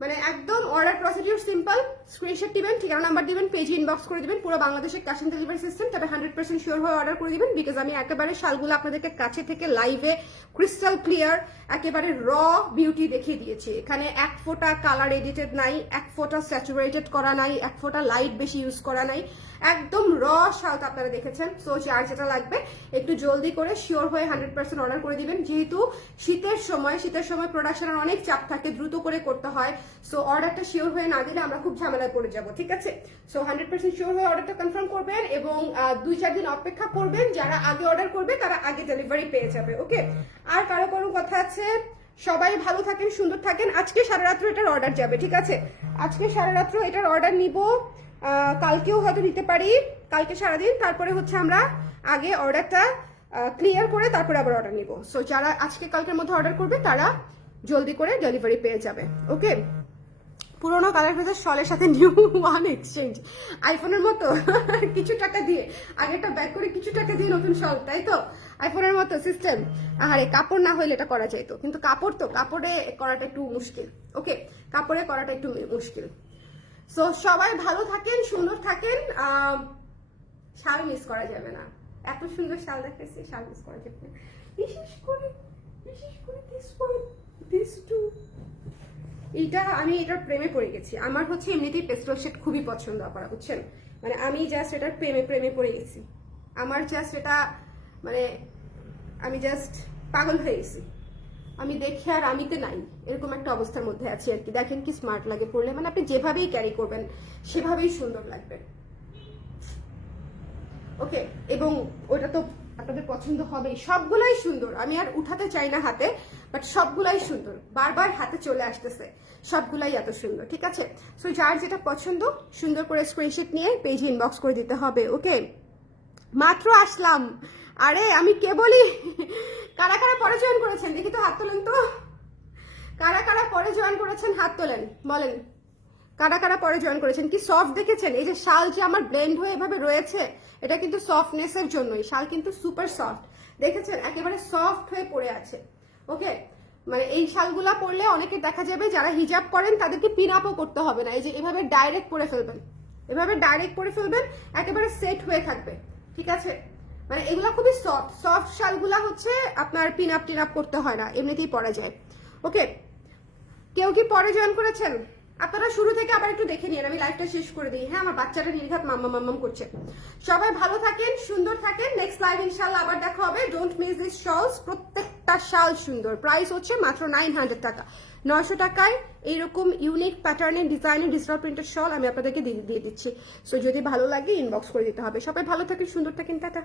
মানে একদম অর্ডার প্রসিডিউর সিম্পল। স্ক্রিনশট দিবেন, ঠিকানা নাম্বার দিবেন, পেজে ইনবক্স করে দিবেন। পুরো বাংলাদেশে ক্যাশ অন ডেলিভারি সিস্টেম, তবে 100% শিওর হয়ে অর্ডার করে দিবেন। বিকজ আমি একেবারে শালগুলো আপনাদেরকে কাছে থেকে লাইভে ক্রিস্টাল ক্লিয়ার একেবারে র বিউটি দেখিয়ে দিয়েছি। এখানে এক ফোঁটা কালার এডিটেড নাই, এক ফোঁটা স্যাচুরেটেড করা নাই, এক ফোঁটা লাইট বেশি ইউজ করা নাই, একদম র শালটা আপনারা দেখেছেন। সো যার যেটা লাগবে একটু জলদি করে শিওর হয়ে 100% অর্ডার করে দিবেন। যেহেতু শীতের সময় প্রোডাকশনের অনেক চাপ থাকে, দ্রুত করে করতে হয়। সো অর্ডারটা শিওর হয়ে না দিলে আমরা খুব ঝামেলায় পড়ে যাবো, ঠিক আছে? সো 100% শিওর হয়ে অর্ডারটা কনফার্ম করবেন এবং 2-4 দিন অপেক্ষা করবেন। যারা আগে অর্ডার করবে তারা আগে ডেলিভারি পেয়ে যাবে। ওকে, আর কারো কোনো কথা আছে? সবাই ভালো থাকেন, সুন্দর থাকেন। আজকে সারা রাত্র এটার অর্ডার যাবে, ঠিক আছে? আজকে সারা রাত্র এটার অর্ডার নিব, কালকেও হয়তো নিতে পারি, কালকে সারাদিন। তারপরে হচ্ছে আমরা আগে অর্ডারটা ক্লিয়ার করে তারপরে আবার অর্ডার নিব। সো যারা আজকে কালকের মধ্যে অর্ডার করবে তারা জলদি করে ডেলিভারি পেয়ে যাবে। ওকে, পুরোনো কালার ভেজার শলের সাথে নিউ ওয়ান এক্সচেঞ্জ, আইফোনের মতো কিছু টাকা দিয়ে আগেরটা ব্যাক করে কিছু টাকা দিয়ে নতুন শল, তাই তো? আইফোনের মতো সিস্টেম। আরে কাপড় না হইলে এটা করা যাইতো, কিন্তু কাপড়ে করাটা একটু মুশকিল। ওকে, কাপড়ে করাটা একটু মুশকিল। সো সবাই ভালো থাকেন, সুন্দর থাকেন। শাল মিস করা যাবে না, এত সুন্দর শাল দেখাচ্ছি, শাল মিস করা যাবে না। বিশেষ করে দিস টু, এইটা আমি এটার প্রেমে পড়ে গেছি। আমার হচ্ছে এমনিতেই পেস্টেল শেড খুবই পছন্দ করা, বুঝছেন? মানে আমি জাস্ট এটার প্রেমে পড়ে গেছি। আমার জাস্ট এটা মানে আমি জাস্ট পাগল হয়ে গেছি। আমি দেখে আর আমিতে নাই, এরকম একটা অবস্থার মধ্যে আছি আর কি। দেখেন কি স্মার্ট লাগে পড়লে, মানে আপনি যেভাবেই ক্যারি করবেন সেভাবেই সুন্দর লাগবে। ওকে, এবং ওটা তো আপনাদের পছন্দ হবেই। সবগুলাই সুন্দর, আমি আর উঠাতে চাই না হাতে, বাট সবগুলাই সুন্দর, বারবার হাতে চলে আসতেছে, সবগুলাই এত সুন্দর, ঠিক আছে? সো যার যেটা পছন্দ সুন্দর করে স্ক্রিনশট নিয়ে পেজে ইনবক্স করে দিতে হবে। ওকে, মাত্র আসলাম, আরে আমি কে বলি। কারা কারা পরে জয়েন করেছেন দেখি তো, হাত তোলেন তো। কারা কারা পরে জয়েন করেছেন হাত তোলেন, বলেন কারা কারা পরে জয়েন করেছেন। কি সফট দেখেছেন? এই যে শাল যে আমার ব্লেন্ড হয়ে এভাবে রয়েছে, এটা কিন্তু সফটনেসের জন্যই। শাল কিন্তু সুপার সফট, দেখেছেন? একেবারে সফট হয়ে পড়ে আছে। ওকে, মানে এই শালগুলা পরলে অনেকে দেখা যাবে যারা হিজাব করেন তাদেরকে পিন আপও করতে হবে না। এই যে এভাবে ডাইরেক্ট পরে ফেলবেন, একেবারে সেট হয়ে থাকবে, ঠিক আছে? মানে এগুলা খুবই সফট শালগুলা হচ্ছে আপনার পিন আপ করতে হয় না, এমনিতেই পরা যায়। ওকে, কেউ কি পরে জয়েন করেছেন? আপনারা শুরু থেকে আবার একটু দেখে নিন, আমি লাইভটা শেষ করে দিই। হ্যাঁ, আমার বাচ্চাটা নির্ঘাত মাম্মাম করছে। সবাই ভালো থাকেন, সুন্দর থাকেন। নেক্সট লাইভ ইনশাআল্লাহ আবার দেখা হবে। ডোন্ট মিস দিস শলস, প্রত্যেকটা শাল সুন্দর। প্রাইস হচ্ছে মাত্র 900 টাকা। 900 টাকায় এইরকম ইউনিক প্যাটার্নের ডিজাইনের ডিজিটাল প্রিন্টেড শল আমি আপনাদেরকে দিয়ে দিচ্ছি। সো যদি ভালো লাগে ইনবক্স করে দিতে হবে। সবাই ভালো থাকেন, সুন্দর থাকেন, টাটা।